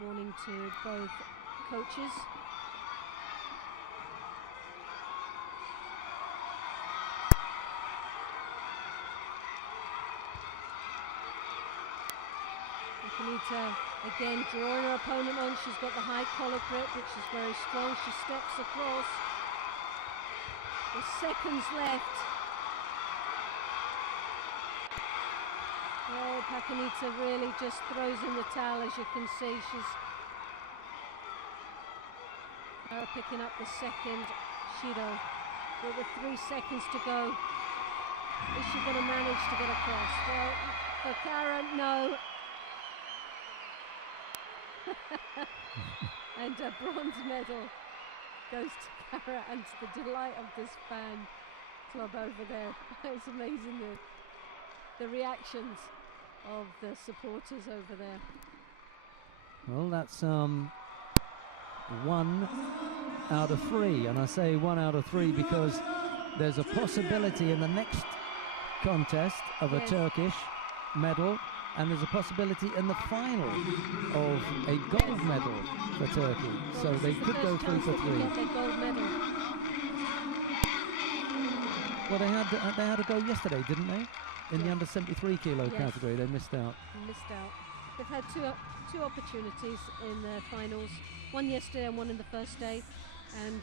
Warning to both coaches. Pakinita again drawing her opponent on. She's got the high collar grip, which is very strong. She steps across. With seconds left. Oh, So Pakanita really just throws in the towel, as you can see. She's picking up the second Shido with 3 seconds to go. Is she going to manage to get across? Well, for Kara, no. And a bronze medal goes to Kara, and to the delight of this fan club over there. It's amazing the reactions of the supporters over there. Well, that's 1 out of 3, and I say 1 out of 3 because there's a possibility in the next contest of a Turkish medal, and there's a possibility in the final of a gold medal for Turkey. Well, so they could go 3 for 3. Get their gold medal. Well, they had a go yesterday, didn't they? In the under 73 kilo category, they missed out. They've had two opportunities in the finals, one yesterday and one in the first day, and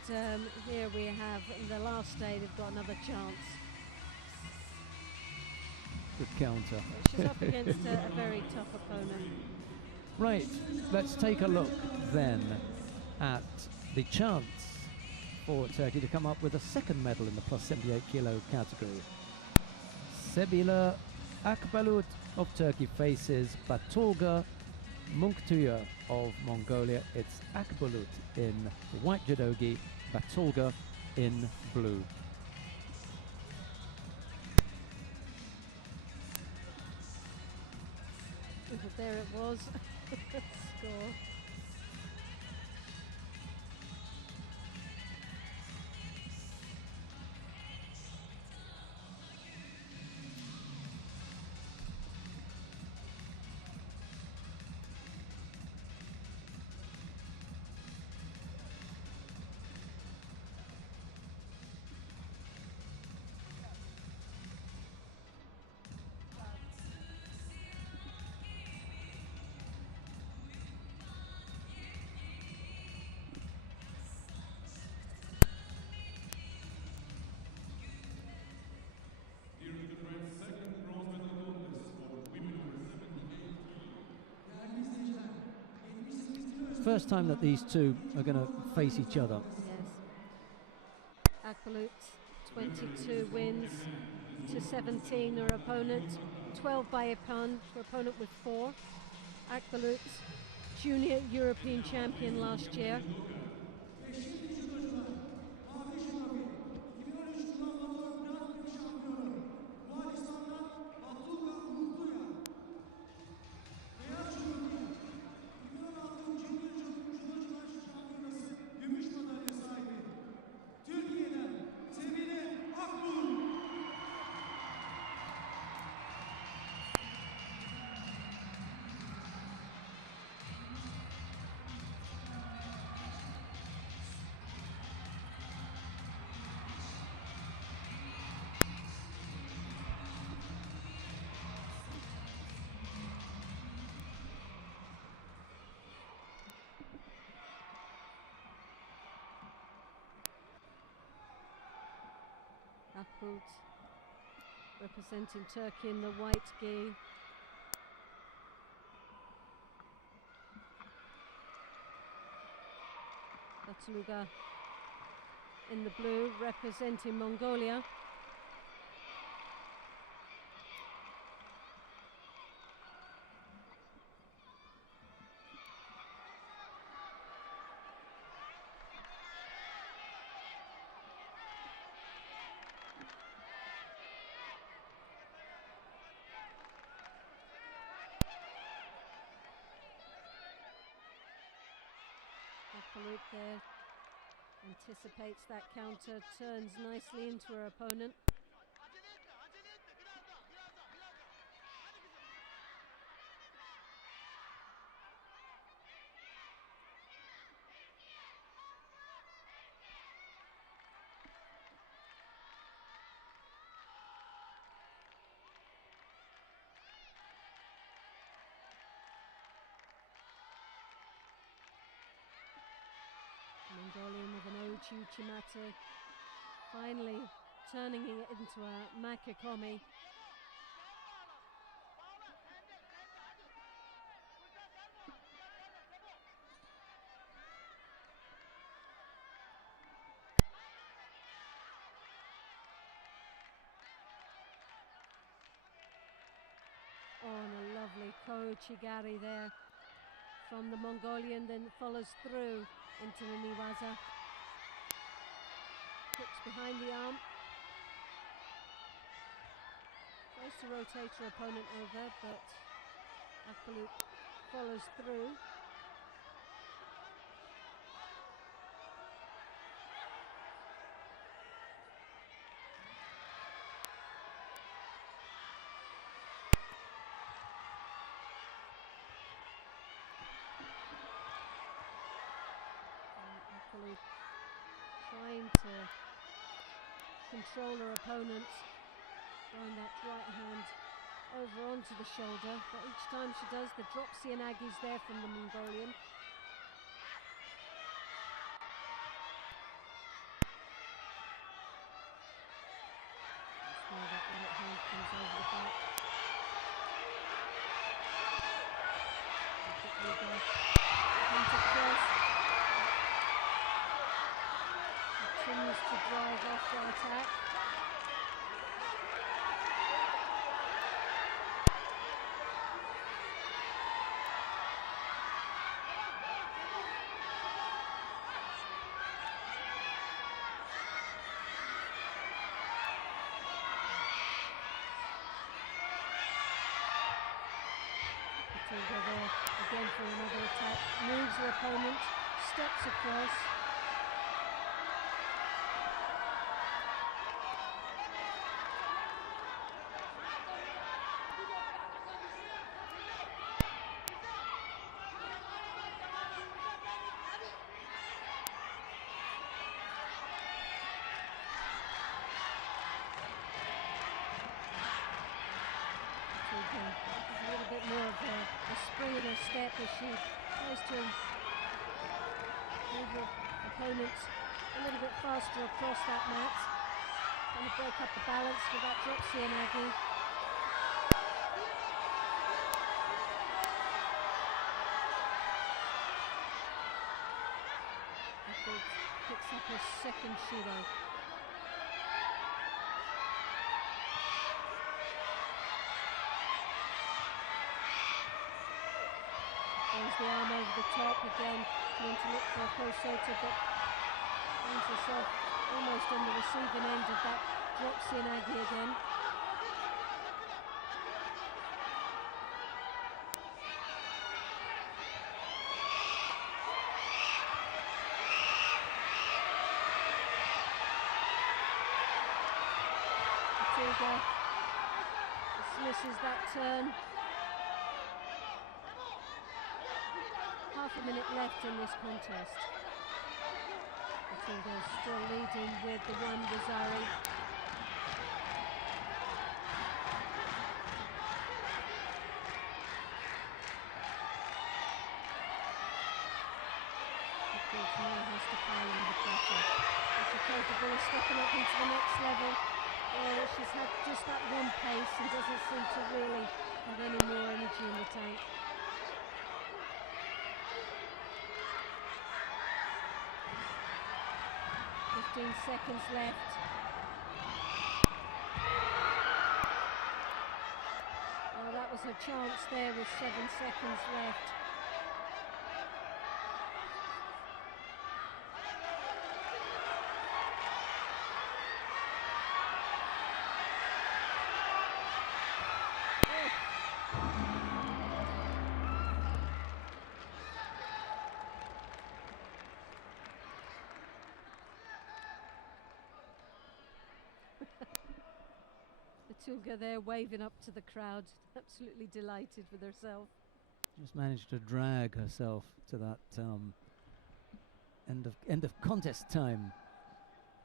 here we have in the last day they've got another chance. Good counter. She's up against a very tough opponent. Right, let's take a look then at the chance for Turkey to come up with a second medal in the plus 78 kilo category. Sebila Akbalut of Turkey faces Batolga Munktuya of Mongolia. It's Akbalut in white judogi, Batolga in blue. There it was. Score. First time that these two are going to face each other. Yes. Akbalut, 22 wins to 17 her opponent, 12 by Ipan, her opponent with 4. Akbalut, junior European champion last year. Akbalut representing Turkey in the white gi. Batoluga in the blue representing Mongolia. Akbalut there anticipates that counter, turns nicely into her opponent. Mongolian with an Oju Chimata, finally turning it into a Makikomi. the Ko-Chigari there from the Mongolian, then follows through into the Niwaza. Hooks behind the arm. Tries to rotate her opponent over, but Akbulut follows through. Trying to control her opponent, throwing that right hand over onto the shoulder, but each time she does, the drop Sianagi's there from the Mongolian. That's where that right hand comes over the back. Into cross. Continues to drive off the attack. There again for another attack. Moves her opponent, steps across. A little bit more of a spring in her step as she tries to move her opponent a little bit faster across that mat. Trying to break up the balance with that drop Sianagi. Picks up her second Judo. Throws the arm over the top again, trying to look for a Kosota, but finds herself almost on the receiving end of that drop Sianagi again. Matilda dismisses that turn. Half a minute left in this contest. Matilda still leading with the one Rosari. Matilda now has to pile on the pressure. Is she capable of stepping up into the next level? Or she's had just that one pace and doesn't seem to really have any more energy in the tank. 15 seconds left. Oh, that was her chance there with 7 seconds left. Matilda there waving up to the crowd, absolutely delighted with herself. Just managed to drag herself to that end of contest time.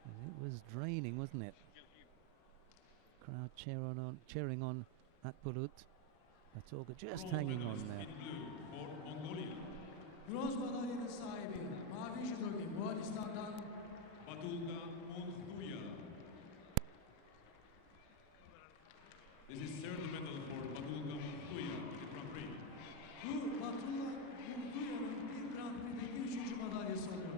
It was draining, wasn't it? Crowd cheering on Akbulut. Matilda just hanging on there. Bronz madalyanın sahibi Mavi Judogi Moğolistan'dan Batulga Montuya. This is third medal for Batulga Montuya in the Grand Prix. Bu Batulga Moğolistan'ın bir Grand Prix'deki 3. madalyası oluyor.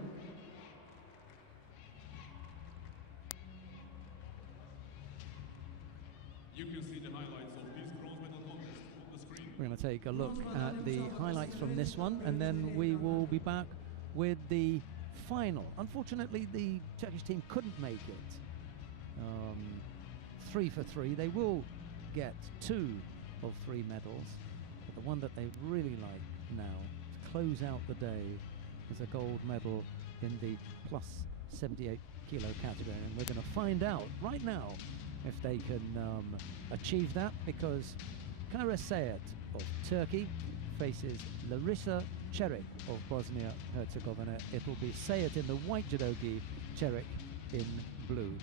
You can see the highlights of this bronze medal contest on the screen. We're going to take a look at the highlights from this one, and then we will be back with the final. Unfortunately, the Turkish team couldn't make it 3 for 3. They will get 2 of 3 medals, but the one that they really like now to close out the day is a gold medal in the plus 78 kilo category, and we're going to find out right now if they can achieve that, because Kara Sayet of Turkey faces Larissa Çelik of Bosnia-Herzegovina. It will be Sayet in the white judogi, Çelik in blue.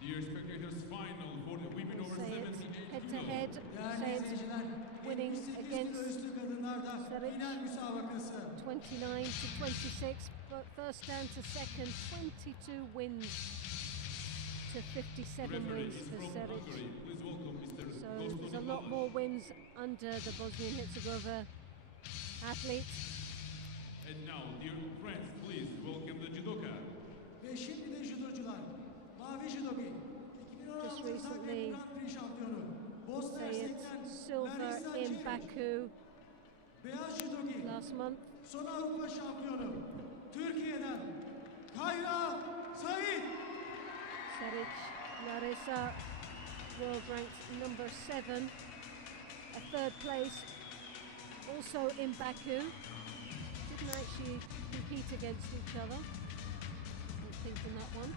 Dear spectators, final for the women over 78 head-to-head. Sayet winning against Saric, 29 to 26, but first down to second, 22 wins to 57 wins for Saric. So there's a lot more wins under the Bosnian-Herzegovina athlete. And now, dear friends, please welcome the judoka. Ve şimdi de judocular. Mavi judogi. 2016 recently, Grand-Prix şampiyonu. Bosna Sayet Hersek'ten silver Larissa in Çelik. Baku Beyaz judogi. last month. Son Avrupa şampiyonu. Türkiye'den Kayra Sait. Saric, Larissa, world ranked number 7, a third place, also in Baku. Didn't actually compete against each other, I don't think, in that one.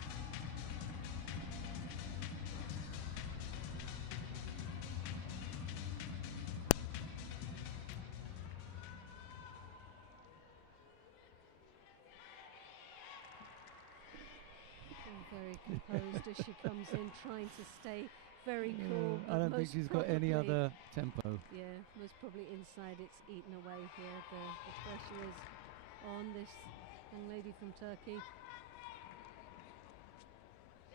Very composed as she comes in, trying to stay very cool. I don't think she's got any other tempo. Yeah, most probably inside it's eaten away here. The pressure is on this young lady from Turkey.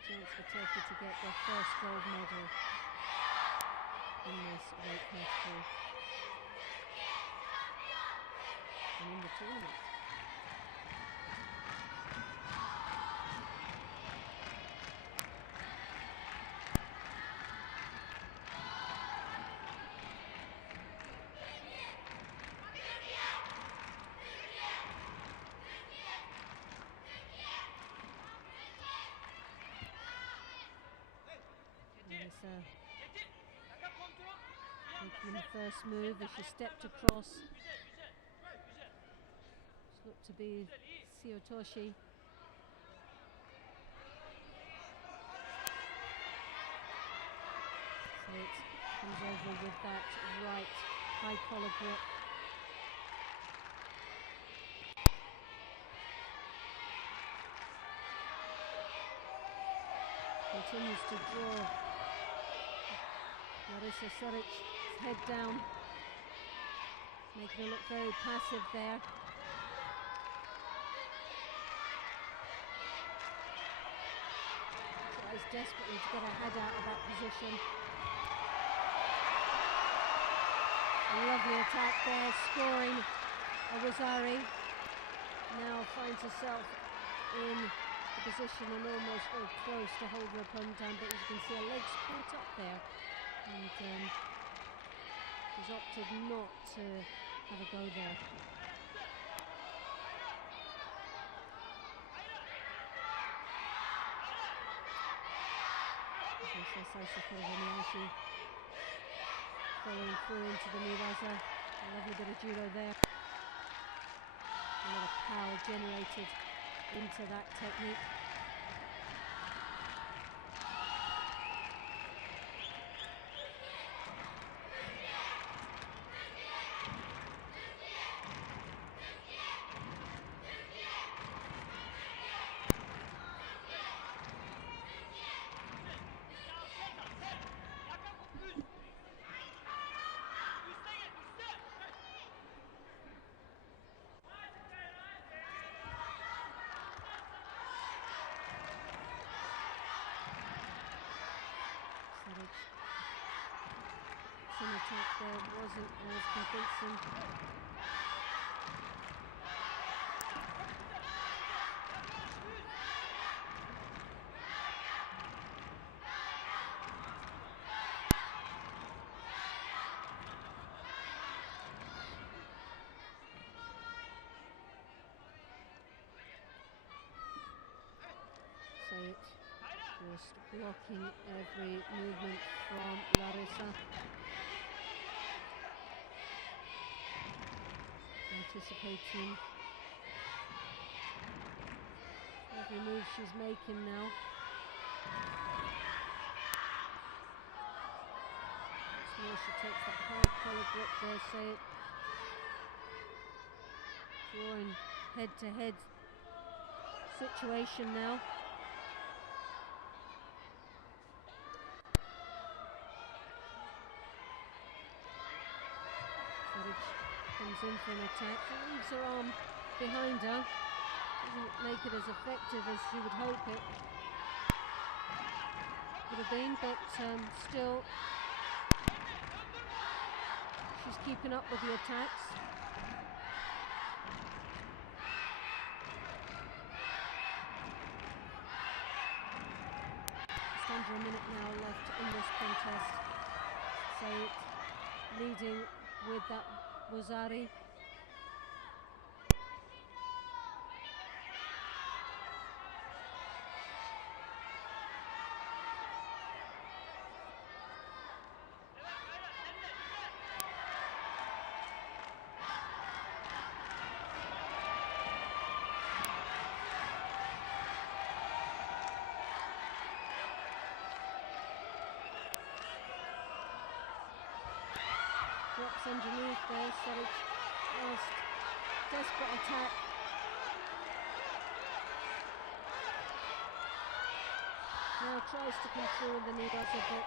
Chance for Turkey to get their first gold medal in this weight category and in the tournament. Making the first move as she stepped across. This looked to be Siotoshi. So it comes over with that right high collar grip. Continues to draw Larissa Saric's head down, making her look very passive there. Tries desperately to get her head out of that position. A lovely attack there, scoring. Awazari now finds herself in the position and almost very close to hold her opponent down, but as you can see, her legs caught up there, and she's opted not to have a go there. Following through into the Niwaza. A lovely bit of judo there. A lot of power generated into that technique. second attack there wasn't as convincing. Say it. Just blocking every movement from Larissa. Anticipating every move she's making now. Once more she takes that hard collar grip there, say it. Drawing head-to-head situation now. Comes in for an attack, leaves her arm behind her, doesn't make it as effective as she would hope it would have been, but still she's keeping up with the attacks. Just under a minute now left in this contest. Say it, leading with that Wazari. Drops underneath there, Savage last desperate attack. Now tries to come through in the knee buzzer, but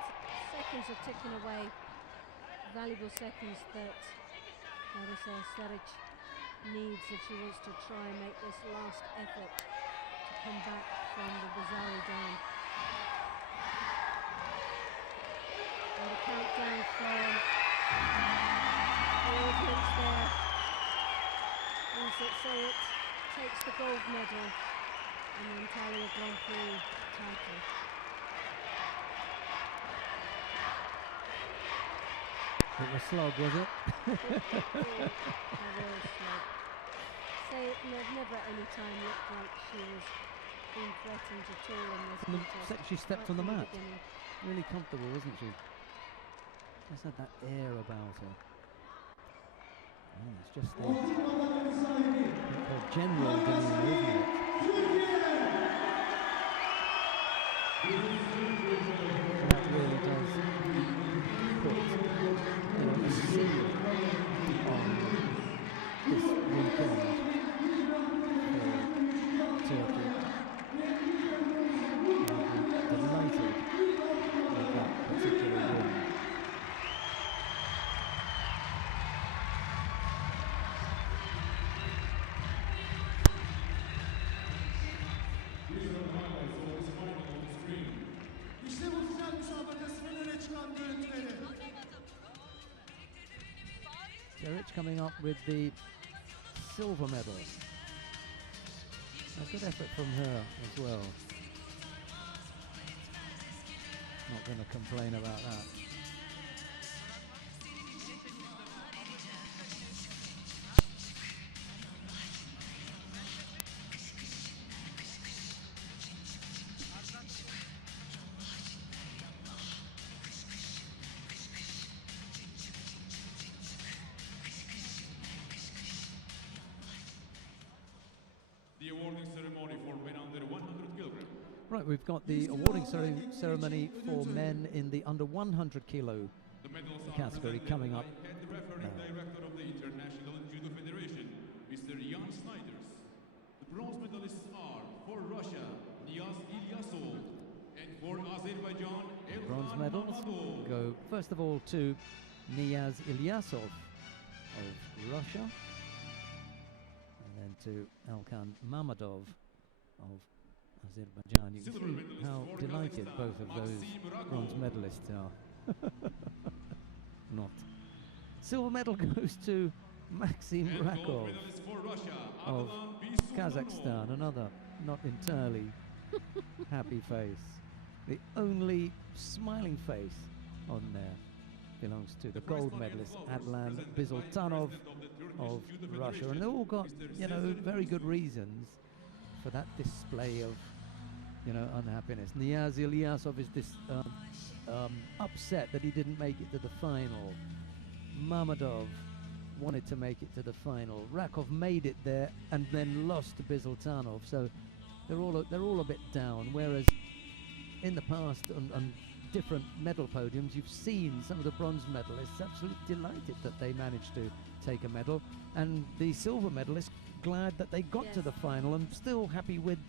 seconds are ticking away. Valuable seconds that Larissa Saric needs if she wants to try and make this last effort to come back from the Wazari down. And the countdown from the audience there means that Say It takes the gold medal in the Antalya Grand-Prix title. It was slog, was it? Say It never at any time looked like she was being threatened at all in this contest. She stepped Right on the from mat. beginning. Really comfortable, wasn't she? Just had that air about her. Oh, it's just her general demeanour, isn't it? That really does put, a seal on this weekend for Turkey. Delighted with that particular win. İşte bu final müsabakasının öne çıkan görüntüleri. Seric coming up with the silver medal. A good effort from her as well. Not going to complain about that. The awarding ceremony for men under 100 kilograms. Right, we've got the awarding ceremony for men in the under 100 kilo The medals are category presented coming up. by Head Referee Director of the International Judo Federation, Mr. Jan Snijders. The bronze medalists are for Russia, Niyaz Ilyasov, and for Azerbaijan, The bronze Elkhan medals Mamadov. go first of all to Niyaz Ilyasov of Russia, and then to Elkhan Mamadov of Azerbaijan. You can Silver see medalist how for delighted Kazakhstan, both of those Maxim Rakov. bronze medalists are. not. Silver medal goes to Maxim And gold Rakov medalist for Russia, of Ardalan Bisurnov. Kazakhstan. Another not entirely happy face. The only smiling face on there belongs to the gold medalist Adlan Bizultanov of Russia, and they've all got, you know, very good reasons for that display of, you know, unhappiness. Niaz Ilyasov is upset that he didn't make it to the final. Mamadov wanted to make it to the final. Rakov made it there and then lost to Bizultanov, so they're all a bit down. Whereas in the past on different medal podiums, you've seen some of the bronze medalists absolutely delighted that they managed to take a medal, and the silver medalists glad that they got to the final and still happy with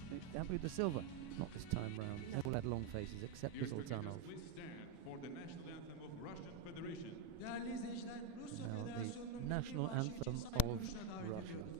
the silver. Not this time round. They all had long faces except Bizultanov. Please stand for the national anthem of Russian Federation. Değerli izleyiciler, Rusya Now Federasyonu'nun the national milli marşı için anthem saygı of duruşuna davet Russia. ediyoruz.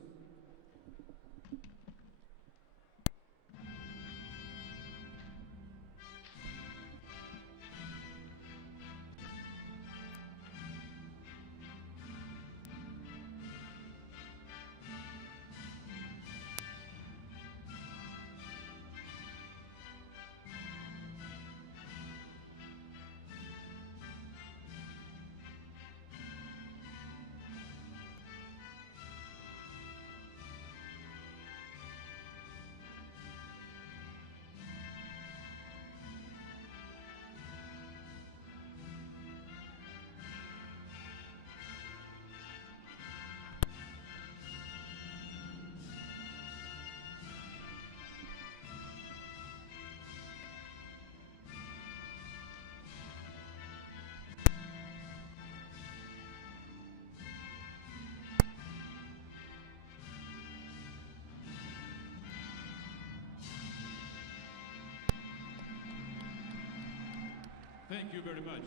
Thank you very much.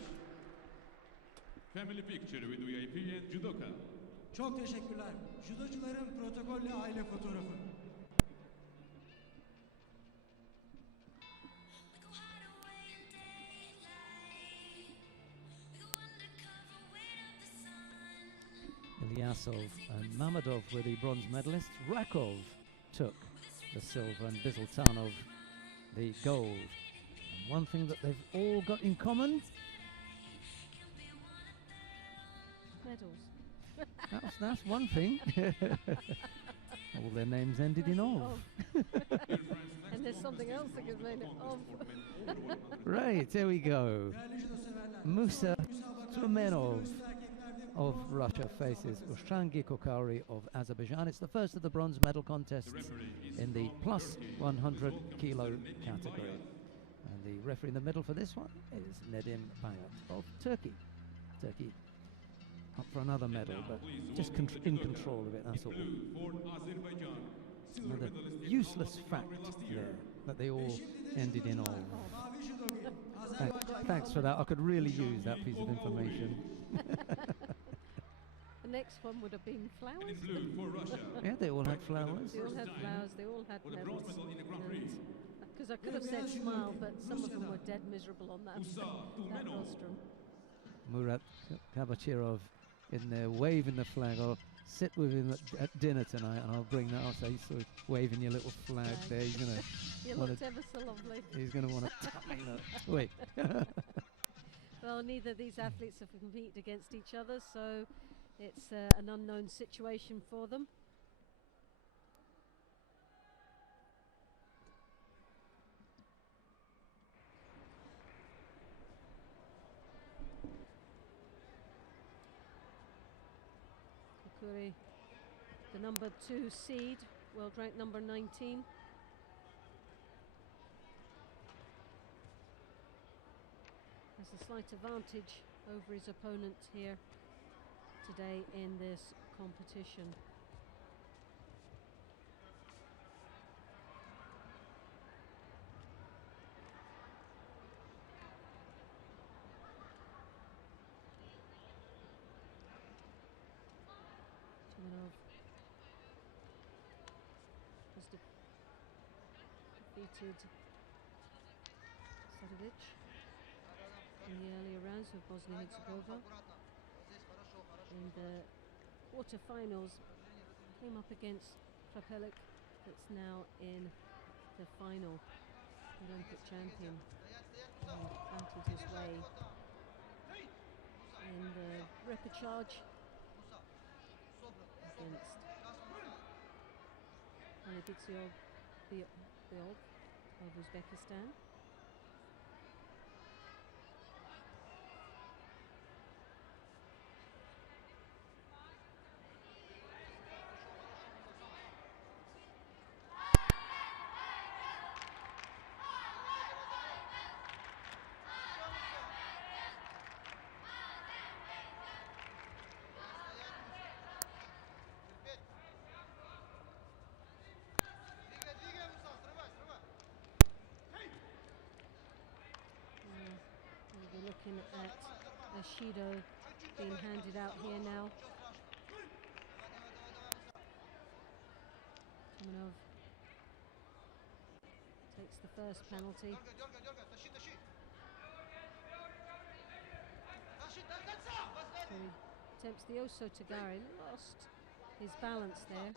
Family picture with VIP and judoka. Çok teşekkürler. Judocuların protokolle aile fotoğrafı. Ilyasov and Mamadov were the bronze medalists. Rakov took the silver and Bizultanov the gold. And one thing that they've all got in common, Medals. that's one thing. All their names ended in ov. And there's something else that gives name of. Right, here we go. Değerli judo severler. Musa Müsabaka Tumenov üstü erkeklerde of bronz Russia medal faces kazandı. Ushangi Kokari of Azerbaijan. It's the first of the bronze medal contests in the plus 100 kilo category. And the referee in the middle for this one is Nedim Bayat of Turkey. Turkey up for another medal, but just in control of it, that's all. Another useless fact there, that they all ended in ov. Mavi judo bir. Azerbaycan Thanks for that. I could really use that piece of information. The next one would have been flowers. Blue for Russia. Yeah, they all had flowers. They all had flowers, they all had For the bronze medals. medal in the Grand Prix. Because I could have said smile, but some of them were dead miserable on that, that rostrum. Murat Kabachirov in there waving the flag. I'll sit with him at dinner tonight and I'll bring that up. So he's sort of waving your little flag there. He's gonna You wanna- looked ever so lovely. he's gonna want to tap me. Look. Wait. Well, neither of these athletes have competed against each other, so it's an unknown situation for them. Kokuri, the number 2 seed, world rank number 19. Has a slight advantage over his opponent here today in this competition. Tumenov has defeated Sadovic in the earlier rounds of Bosnia-Herzegovina. in the quarterfinals, came up against Krapelik, that's now in the final, Olympic champion, and battled his way in the repechage against Alibitsiov of Uzbekistan. We're looking at a Shido being handed out here now. Tumanov takes the first penalty. So he attempts the Oso Tagari, lost his balance there.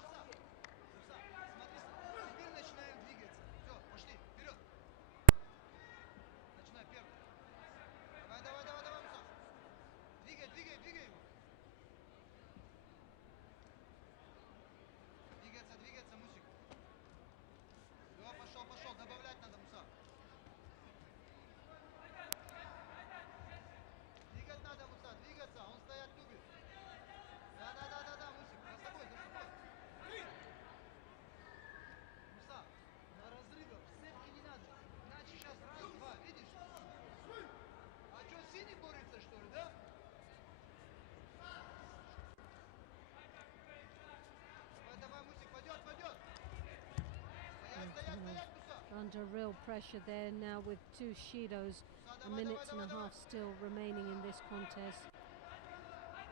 Under real pressure there now with two Shidos, a minute and a half still remaining in this contest.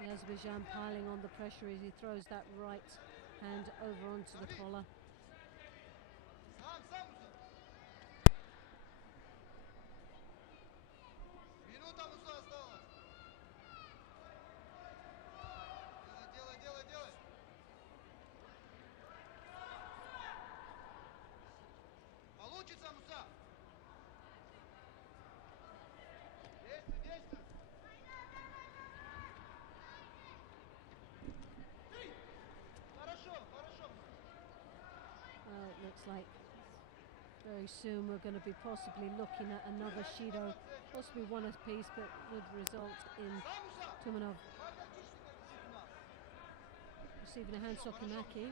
The Azerbaijan piling on the pressure as he throws that right hand over onto the collar. Well, it looks like very soon we're going to be possibly looking at another Shido, possibly one apiece, but would result in Tumanov receiving a hand Sokimaki.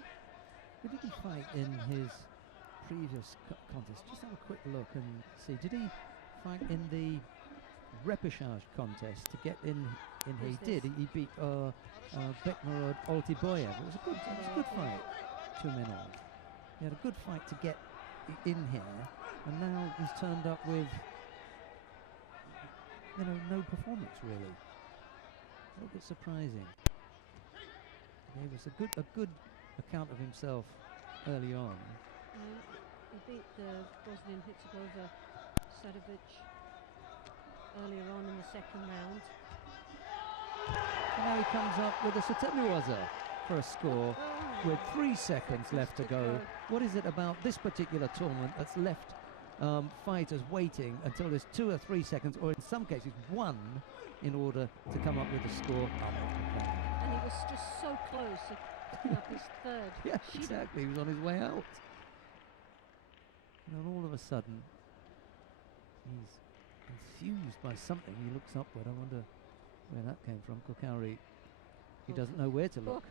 Who did he fight in his previous contest? Just have a quick look and see. Did he fight in the repechage contest to get in here? He did. He beat Bekmarod Oltiboyev. It was a good fight. Tumanov. He had a good fight to get in here, and now he's turned up with, no performance really. A little bit surprising. He gave us a good account of himself early on. He beat the Bosnian Herzegovina Sadovic earlier on in the second round. And now he comes up with a Satemiwaza for a score with 3 seconds left to go. What is it about this particular tournament that's left fighters waiting until there's 2 or 3 seconds, or in some cases 1, in order to come up with a score? And he was just so close to picking up his third. Yeah, exactly. He was on his way out. And then all of a sudden, he's confused by something. He looks upward. I wonder where that came from. Kokauri, he doesn't know where to look.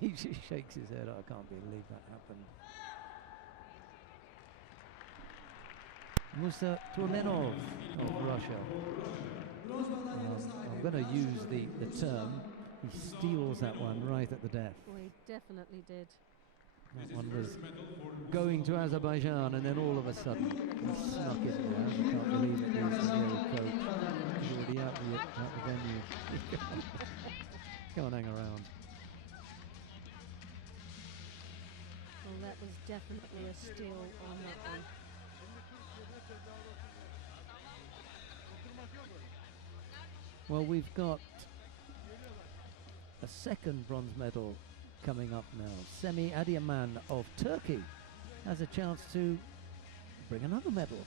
He just shakes his head. I can't believe that happened. Musa Turlenov of Russia. I'm going to use the term. He steals that one right at the death. Well, he definitely did. That one was going to Azerbaijan, and then all of a sudden he snuck in there. I can't believe it. He's the new coach. He's already out the venue. Come on, hang around. Well, that was definitely a steal on that one. Well, we've got a second bronze medal coming up now. Semih Adiaman of Turkey has a chance to bring another medal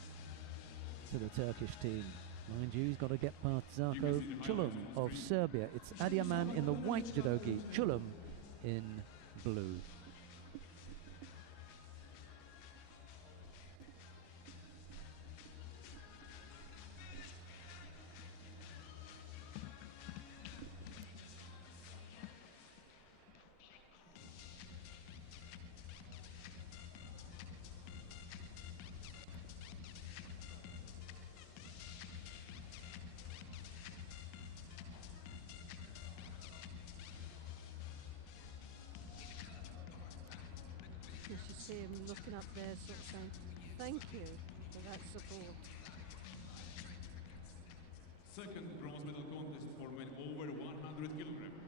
to the Turkish team. Mind you, he's got to get past Zarko Chulum of Serbia. It's Adiaman in the white judogi, Chulum in blue. You should see him looking up there, sort of saying, thank you for that support. Second bronze medal contest for men over 100 kilograms.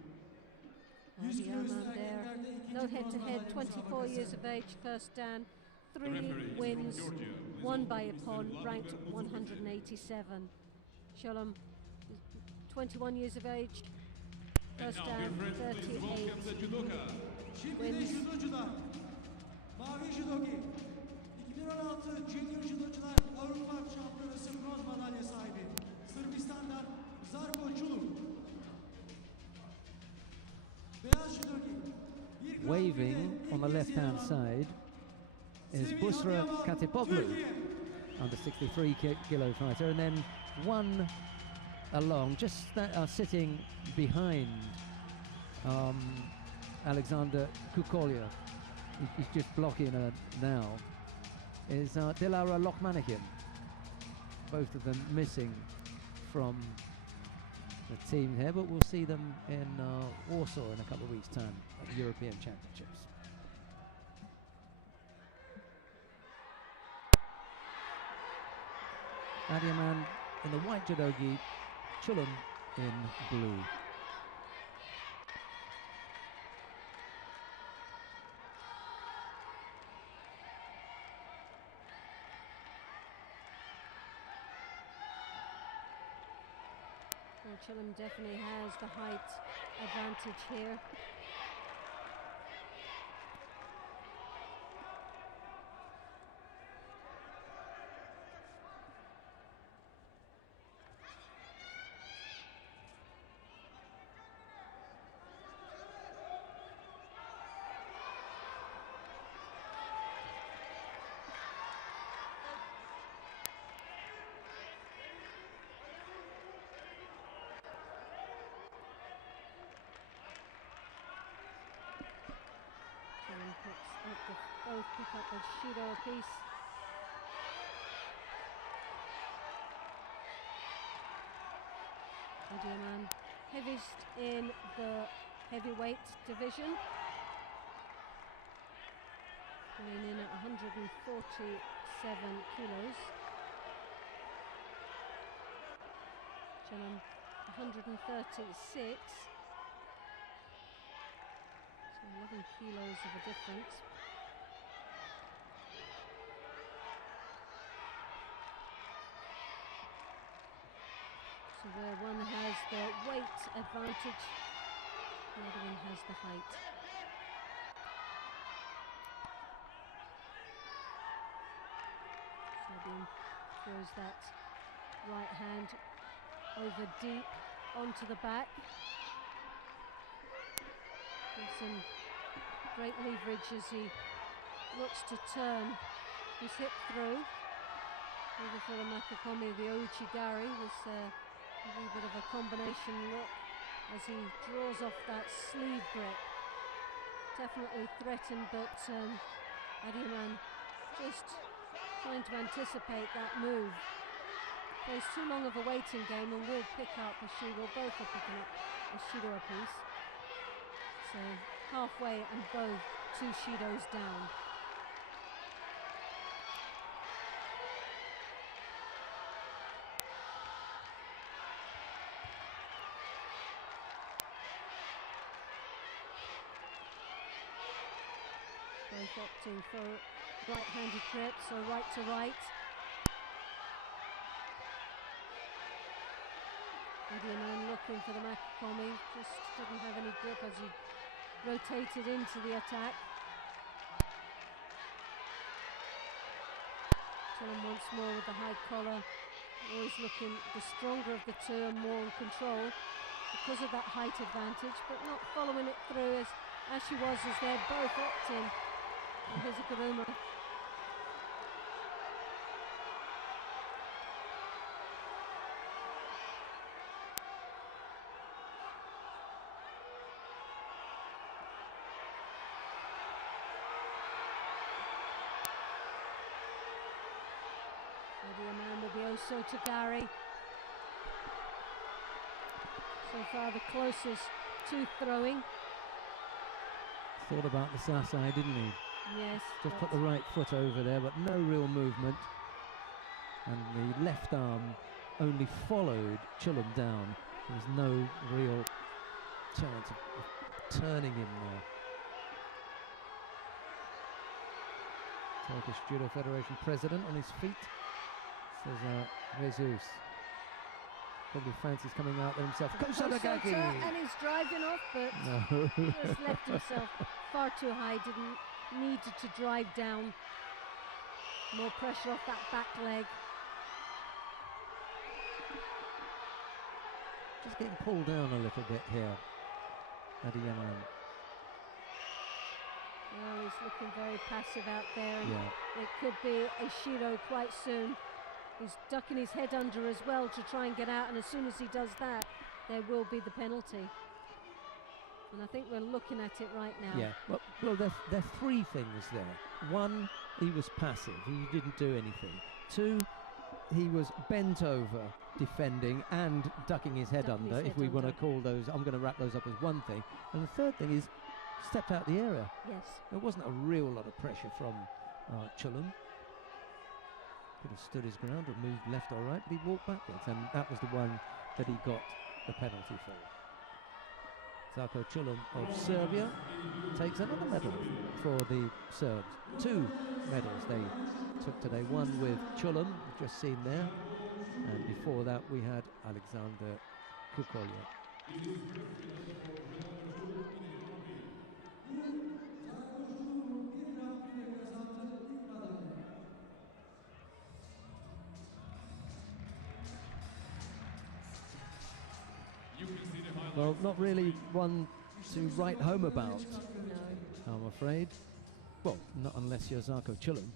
Adiaman there, no head-to-head, 24 years of age, first dan, 3 wins, won by Ippon, ranked 187. Chulum, 21 years of age, first dan, 38 wins. Mavi Judogi 2016 Junior Judocular Avrupa Şampiyonası bronz madalya sahibi Sırbistan'dan Zarko Chulum. Beyaz Judogi Waving on the left-hand side is Busra Katipoglu, under 63 kilo fighter, and then one along, just sitting behind Alexander Kukolya. He's just blocking her now, is Dilara Lokmanikin. Both of them missing from the team here, but we'll see them in Warsaw in a couple of weeks' time at the European Championships. Adiaman in the white judogi, Chulum in blue. Well, Chulum definitely has the height advantage here. Both pick up a Judo apiece. Adiaman, heaviest in the heavyweight division, weighing in at 147 kilos. Chulum 136. 11 kilos of a difference. So where one has the weight advantage, the other one has the height. Fabian throws that right hand over deep onto the back. With some great leverage as he looks to turn his hip through. Either for the Makakomi, the Ouchigari was a wee bit of a combination look as he draws off that sleeve grip. Definitely threatened, but Adiaman just trying to anticipate that move. Plays too long of a waiting game and will pick up a Judo. Both are picking up a Judo apiece. So halfway and both 2 Judos down. Both opting for right-handed grip, so right to right. Adiaman looking looking for the Makokomi, just didn't have any grip as he rotated into the attack. Chillum once more with the high collar, always looking the stronger of the two and more in control because of that height advantage, but not following it through as she was, as they're both locked in. And here's a Guruma. Maybe a man with the Oso Tagari. So far the closest to throwing. Thought about the Sasai, didn't he? Yes. Just put the right foot over there, but no real movement. And the left arm only followed Chillum down. There was no real chance of turning him there. Turkish Judo Federation president on his feet says Jesus. Probably fancies coming out there himself. Kosodagaki! And he's driving off, but no. just left himself far too high, didn't need to drive down. More pressure off that back leg. Just getting pulled down a little bit here, Adiyaman. Well, he's looking very passive out there, and Yeah. it could be a Shiro quite soon. He's ducking his head under as well to try and get out, and as soon as he does that, there will be the penalty. And I think we're looking at it right now. Yeah, well there are three things there. One, he was passive, he didn't do anything. Two, he was bent over defending and ducking his head under, if we want to call those, I'm going to wrap those up as one thing. And the third thing is, stepped out the area. Yes. There wasn't a real lot of pressure from Chillum. Could have stood his ground or moved left or right, but he walked backwards, and that was the one that he got the penalty for. Zarko Chillum of Serbia takes another medal for the Serbs. Two medals they took today, one with Chillum, we've just seen there, and before that we had Alexander Kukolya. Well, not really one to write home about, No. I'm afraid. Well, not unless you're Zarko Chillum.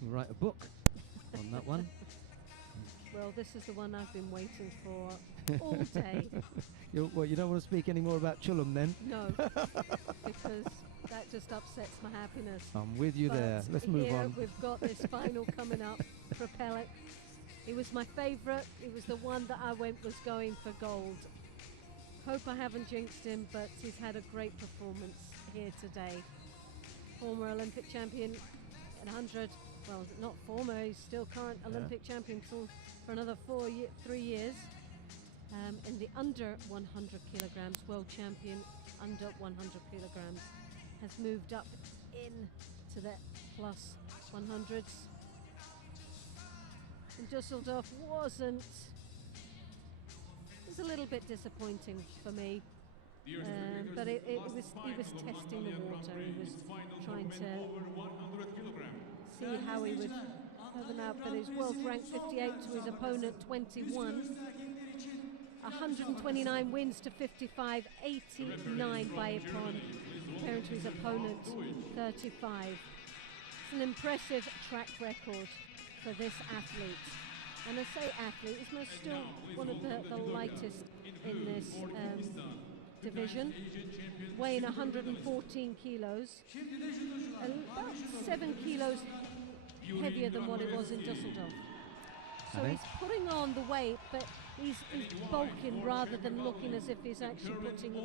You write a book on that one. Well, this is the one I've been waiting for all day. Well, you don't want to speak any more about Chillum then? No, because that just upsets my happiness. I'm with you But there. Let's move here on. We've got this final coming up for Pellick. It was my favourite. It was the one that I was going for gold. Hope I haven't jinxed him, but he's had a great performance here today. Former Olympic champion at 100. Well, not former, he's still current Olympic champion for another 3 years. In the under 100 kilograms, world champion under 100 kilograms, has moved up into the plus 100s. And Dusseldorf was a little bit disappointing for me, but he was testing the water. He was trying to see how he would have them out, but his world rank 58 to his opponent 21. 129 wins to 55, 89 by Ippon, compared to his opponent 35. It's an impressive track record for this athlete. And I say athlete, he's still one of the lightest in this division, weighing 114 kilos, about 7 kilos heavier than what it was in Dusseldorf. So he's putting on the weight, but he's bulking rather than looking as if he's actually putting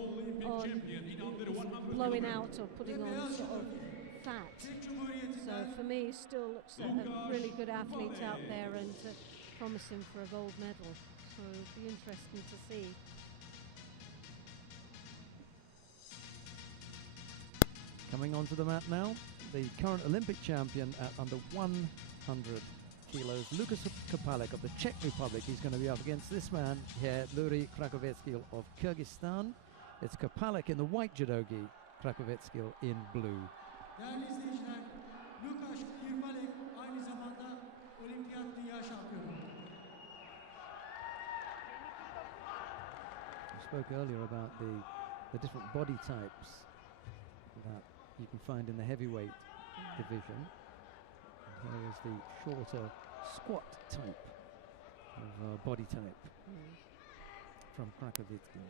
on, blowing out or putting on sort of fat. So for me, he still looks a really good athlete out there, and promising for a gold medal. So it'll be interesting to see. Coming onto the mat now, the current Olympic champion at under 100 kilos. Lukas Kapalik of the Czech Republic. He's going to be up against this man here, Luri Krakovetsky of Kyrgyzstan. It's Kapalik in the white judogi, Krakovetsky in blue. Değerli izleyiciler, Lukas Kirpalik aynı zamanda olimpiyat dünya şampiyonu. I spoke earlier about the different body types that you can find in the heavyweight division. And here is the shorter squat type of body type from Krakovetsky.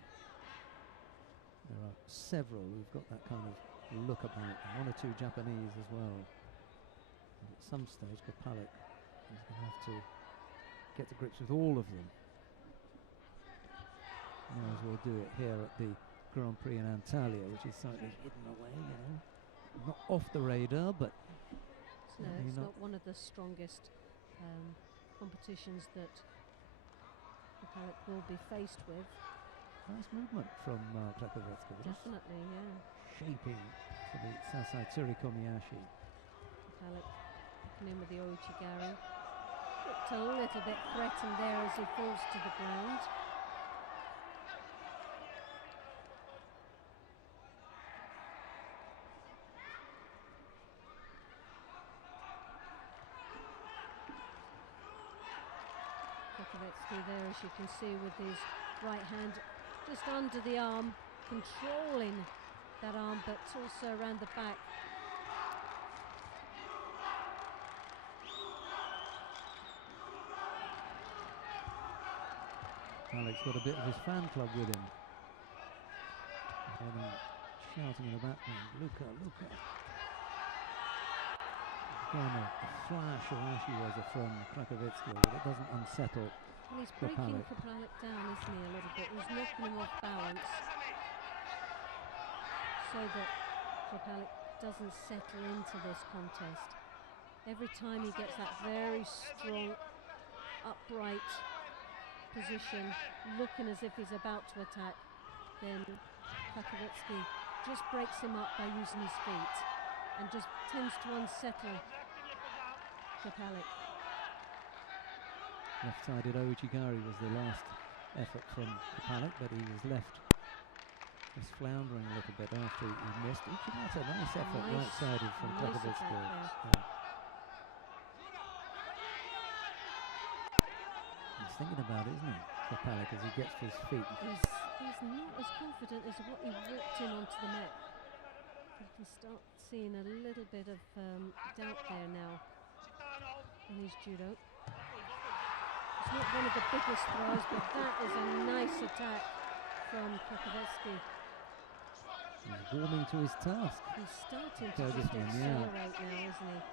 There are several who've got that kind of look about them, one or two Japanese as well. And at some stage, Kapalik is going to have to get to grips with all of them. Might as well do it here at the Grand-Prix Antalya, which is slightly hidden away, you know. Not off the radar, but No, it's not one of the strongest competitions that Kapalik will be faced with. nice movement from Krakovetsky. Definitely, yeah. Shaping for the Sasai Tsuri Komiyashi. Kapalik looking in with the Oichigari. Looked a little bit threatened there as he falls to the ground. Krakovetsky there, as you can see, with his right hand just under the arm, controlling that arm, but also around the back. Alex got a bit of his fan club with him. Shouting in the background, Luka, Luka. Again, a flash of Ashiwaza from Krakovetsky, but it doesn't unsettle. And he's breaking Kapalik down, isn't he, a little bit? He's knocking him off balance so that Kapalik doesn't settle into this contest. Every time he gets that very strong, upright position, looking as if he's about to attack, then Krakovetsky just breaks him up by using his feet and just tends to unsettle Kapalik. Left-sided Ouchigari was the last effort from Kapalik, but he was left just floundering a little bit after he missed. Uchigata, nice effort, right-sided from Krakovetsky. He's thinking about it, isn't he, Kapalik, as he gets to his feet. He's not as confident as what he walked in onto the mat. You can start seeing a little bit of doubt there now in his judo. It's not one of the biggest throws, but that is a nice attack from Krakovetsky. He's warming to his task. He's starting to just accelerate now, isn't he?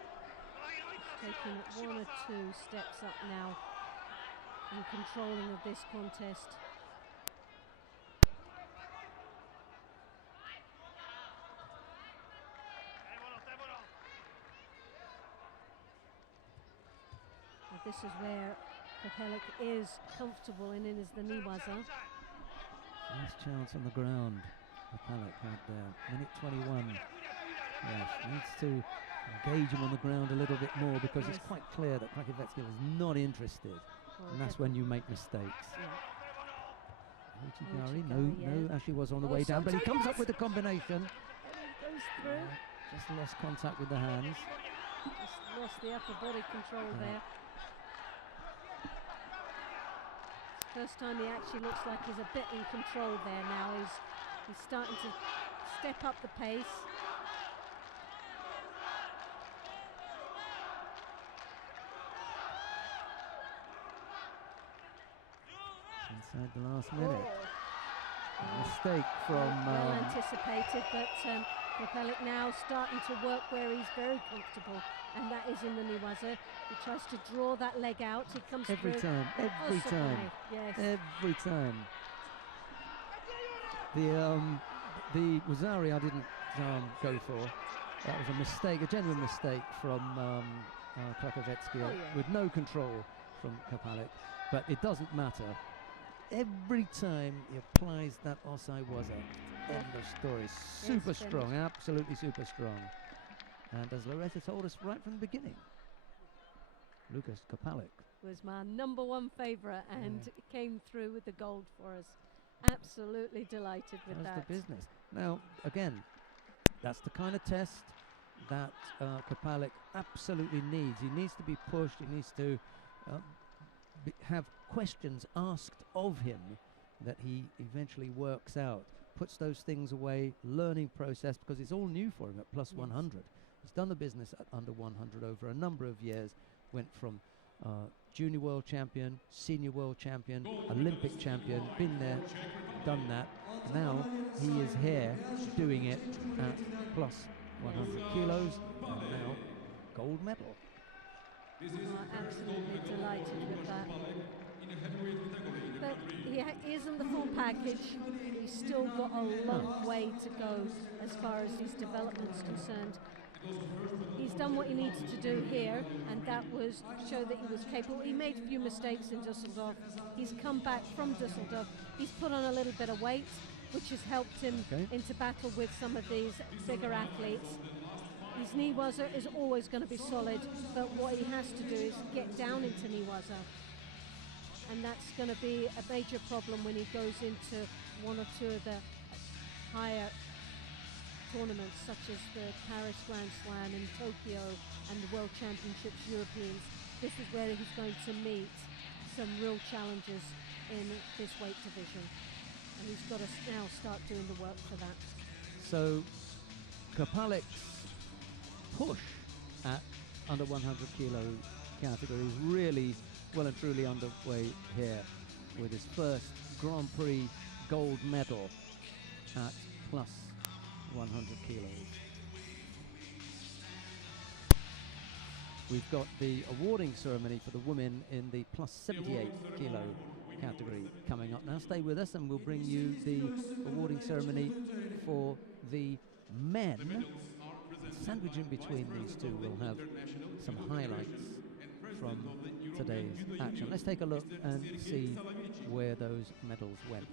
He's taking one or two steps up now in controlling of this contest. But this is where Kapalik is comfortable and in is the Niwaza. First chance on the ground. Kapalik right there. Minute 21. Yes, needs to engage him on the ground a little bit more because it's quite clear that Krakovetsky is not interested. And that's when you make mistakes. Ouchigari, no, actually was on the way down, but he comes up with the combination. Goes through. Just lost contact with the hands. Just lost the upper body control there. First time he actually looks like he's a bit in control there now. He's starting to step up the pace. Inside the last minute. Mistake from... well anticipated, but Kapalik now starting to work where he's very comfortable, and that is in the Niwaza. He tries to draw that leg out. He comes every through. time, every time, yes. Every time. The Wazari I didn't go for. That was a mistake, a genuine mistake from Krakovetsky with no control from Kapalik, but it doesn't matter. Every time he applies that Osai Waza, end of story. Super strong, absolutely super strong. And as Loretta told us right from the beginning, Lucas Kapalik. Was my #1 favourite and came through with the gold for us. Absolutely delighted with That's that. the business. Now, again, that's the kind of test that Kapalik absolutely needs. He needs to be pushed. He needs to have questions asked of him that he eventually works out, puts those things away, learning process, because it's all new for him at plus 100. He's done the business at under 100 over a number of years, went from junior world champion, senior world champion, Olympic champion, been there, done that. Now he is here doing it at plus 100 kilos, and now gold medal. Absolutely delighted with that. But he isn't the full package. He's still got a long way to go as far as his development's concerned. He's done what he needed to do here, and that was show that he was capable. He made a few mistakes in Dusseldorf. He's come back from Dusseldorf. He's put on a little bit of weight, which has helped him into battle with some of these bigger athletes. His Niwaza is always going to be solid, but what he has to do is get down into Niwaza. And that's going to be a major problem when he goes into one or two of the higher tournaments, such as the Paris Grand Slam and Tokyo and the World Championships Europeans. This is where he's going to meet some real challenges in this weight division. And he's got to now start doing the work for that. So Kapalik's push at under 100 kilo category is really well and truly underway here with his first Grand Prix gold medal at plus 100 kilos. We've got the awarding ceremony for the women in the plus 78 kilo category coming up now. Stay with us and we'll bring you the awarding ceremony for the men. Sandwich in between these two, we'll have some highlights from today's action. Let's take a look and see where those medals went.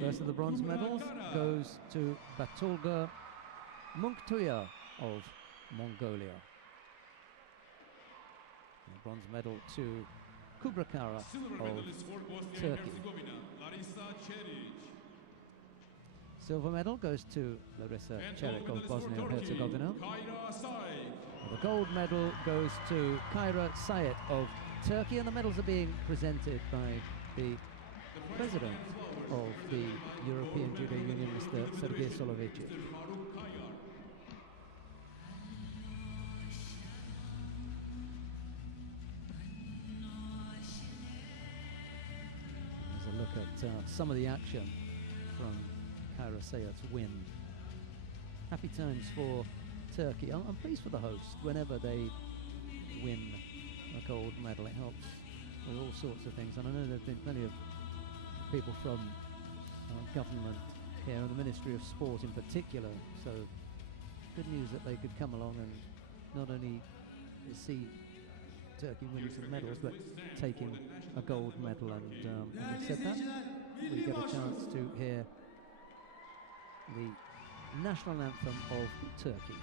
First of the bronze medals goes to Batulga Munktuya of Mongolia. The bronze medal to Kubrakara of Turkey. Silver medal goes to Larissa Čerik of Bosnia and Herzegovina. The gold medal goes to Kaira Sayet of Turkey, and the medals are being presented by the president of the European Judo Union, Mr. Sergei Soloveychik. There's a look at some of the action from Kaira Sayet's win. Happy times for Turkey. I'm pleased for the host. Whenever they win a gold medal, it helps with all sorts of things. And I know there have been plenty of people from government here and the Ministry of Sport in particular. So good news that they could come along and not only see Turkey winning some medals, but taking a gold medal. And having said that, we get a chance to hear the national anthem of Turkey.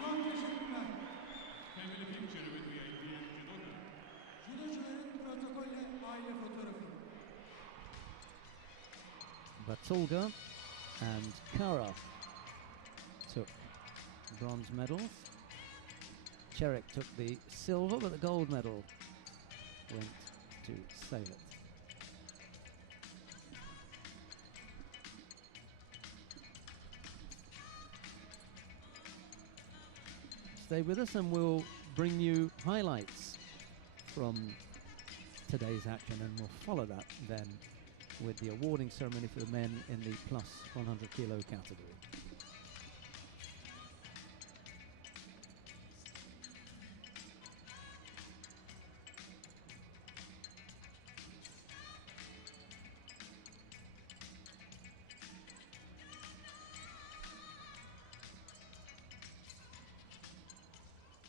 Çok teşekkürler. Judocuların protokolle aile fotoğrafı. Batulga and Kara took bronze medals. Cherek took the silver, but the gold medal went to Salet. Stay with us and we'll bring you highlights from today's action, and we'll follow that then with the awarding ceremony for the men in the plus 100 kilo category.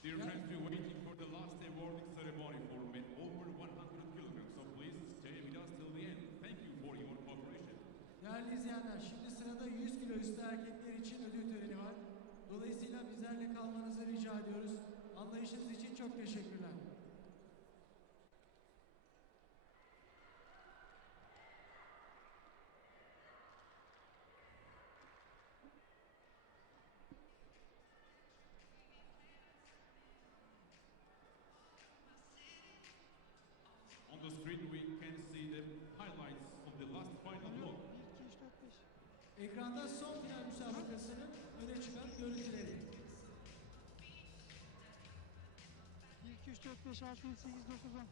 Dear friends, we're waiting for the last awarding ceremony for men over 100 kilograms. So please stay with us till the end. Thank you for your cooperation. Değerli izleyenler, şimdi sırada 100 kilo üstü erkekler için ödül töreni var. Dolayısıyla bizlerle kalmanızı rica ediyoruz. Anlayışınız için çok teşekkürler. On the screen we can see the highlights of the last final block. Ekranda son final müsabakasının öne çıkan görüntüleri. 1, 2, 3, 4, 5, 6, 7, 8, 9, 10.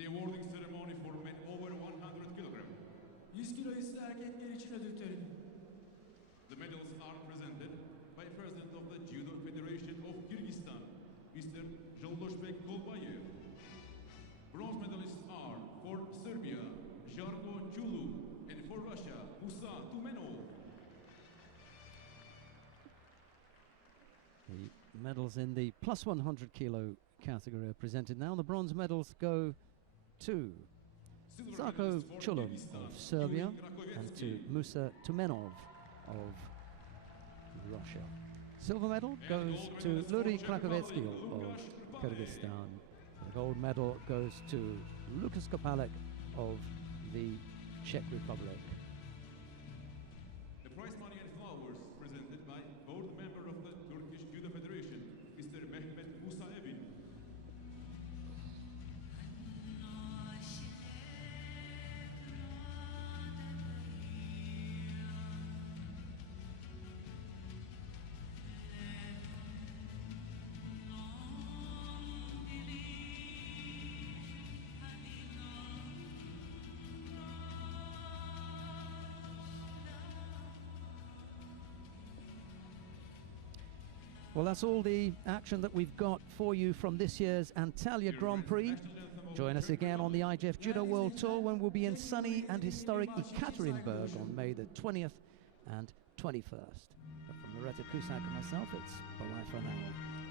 The awarding ceremony for men over 100 kilograms. 100 kilo üstü erkekler için ödül töreni. The medals are presented by President of the Judo Federation of Kyrgyzstan, Mr. Zholoshbek Kolbayev. Bronze medalists are for Serbia, Jarko Chulu, and for Russia, Musa Tumenov. The medals in the plus 100 kilo category are presented now. The bronze medals go to Silver Zarko medalist for Chulum Kyrgyzstan, of Serbia Yuri and to Krakovetsky. Musa Tumenov of Russia. Silver medal And goes gold to medalist for Yuri Czech Krakovetsky Republic, of Lukasz Kopalek. Kyrgyzstan. The gold medal goes to Lukasz Kopalek of the Czech Republic. The prize money and flowers presented by board member of the Turkish Judo Federation, Mr. Mehmet Musa Evin. Well, that's all the action that we've got for you from this year's Antalya Grand Prix. Join us again on the IJF Judo World Tour when we'll be in sunny and historic Ekaterinburg on May the 20th and 21st. But from Loretta Cusack and myself, it's bye-bye for now.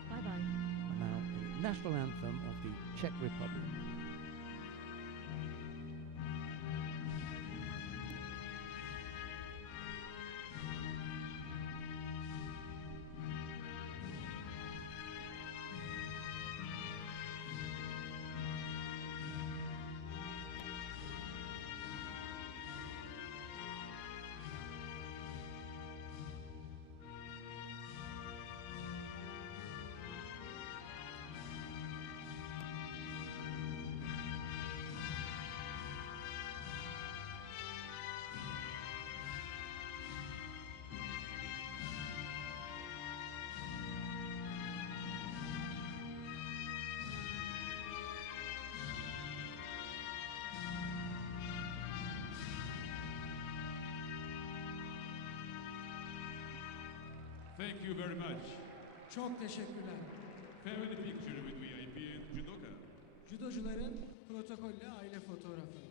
Bye-bye. And now, the national anthem of the Czech Republic. Thank you very much. Çok teşekkürler. Family picture with VIP and judoka. Judocuların protokolle aile fotoğrafı.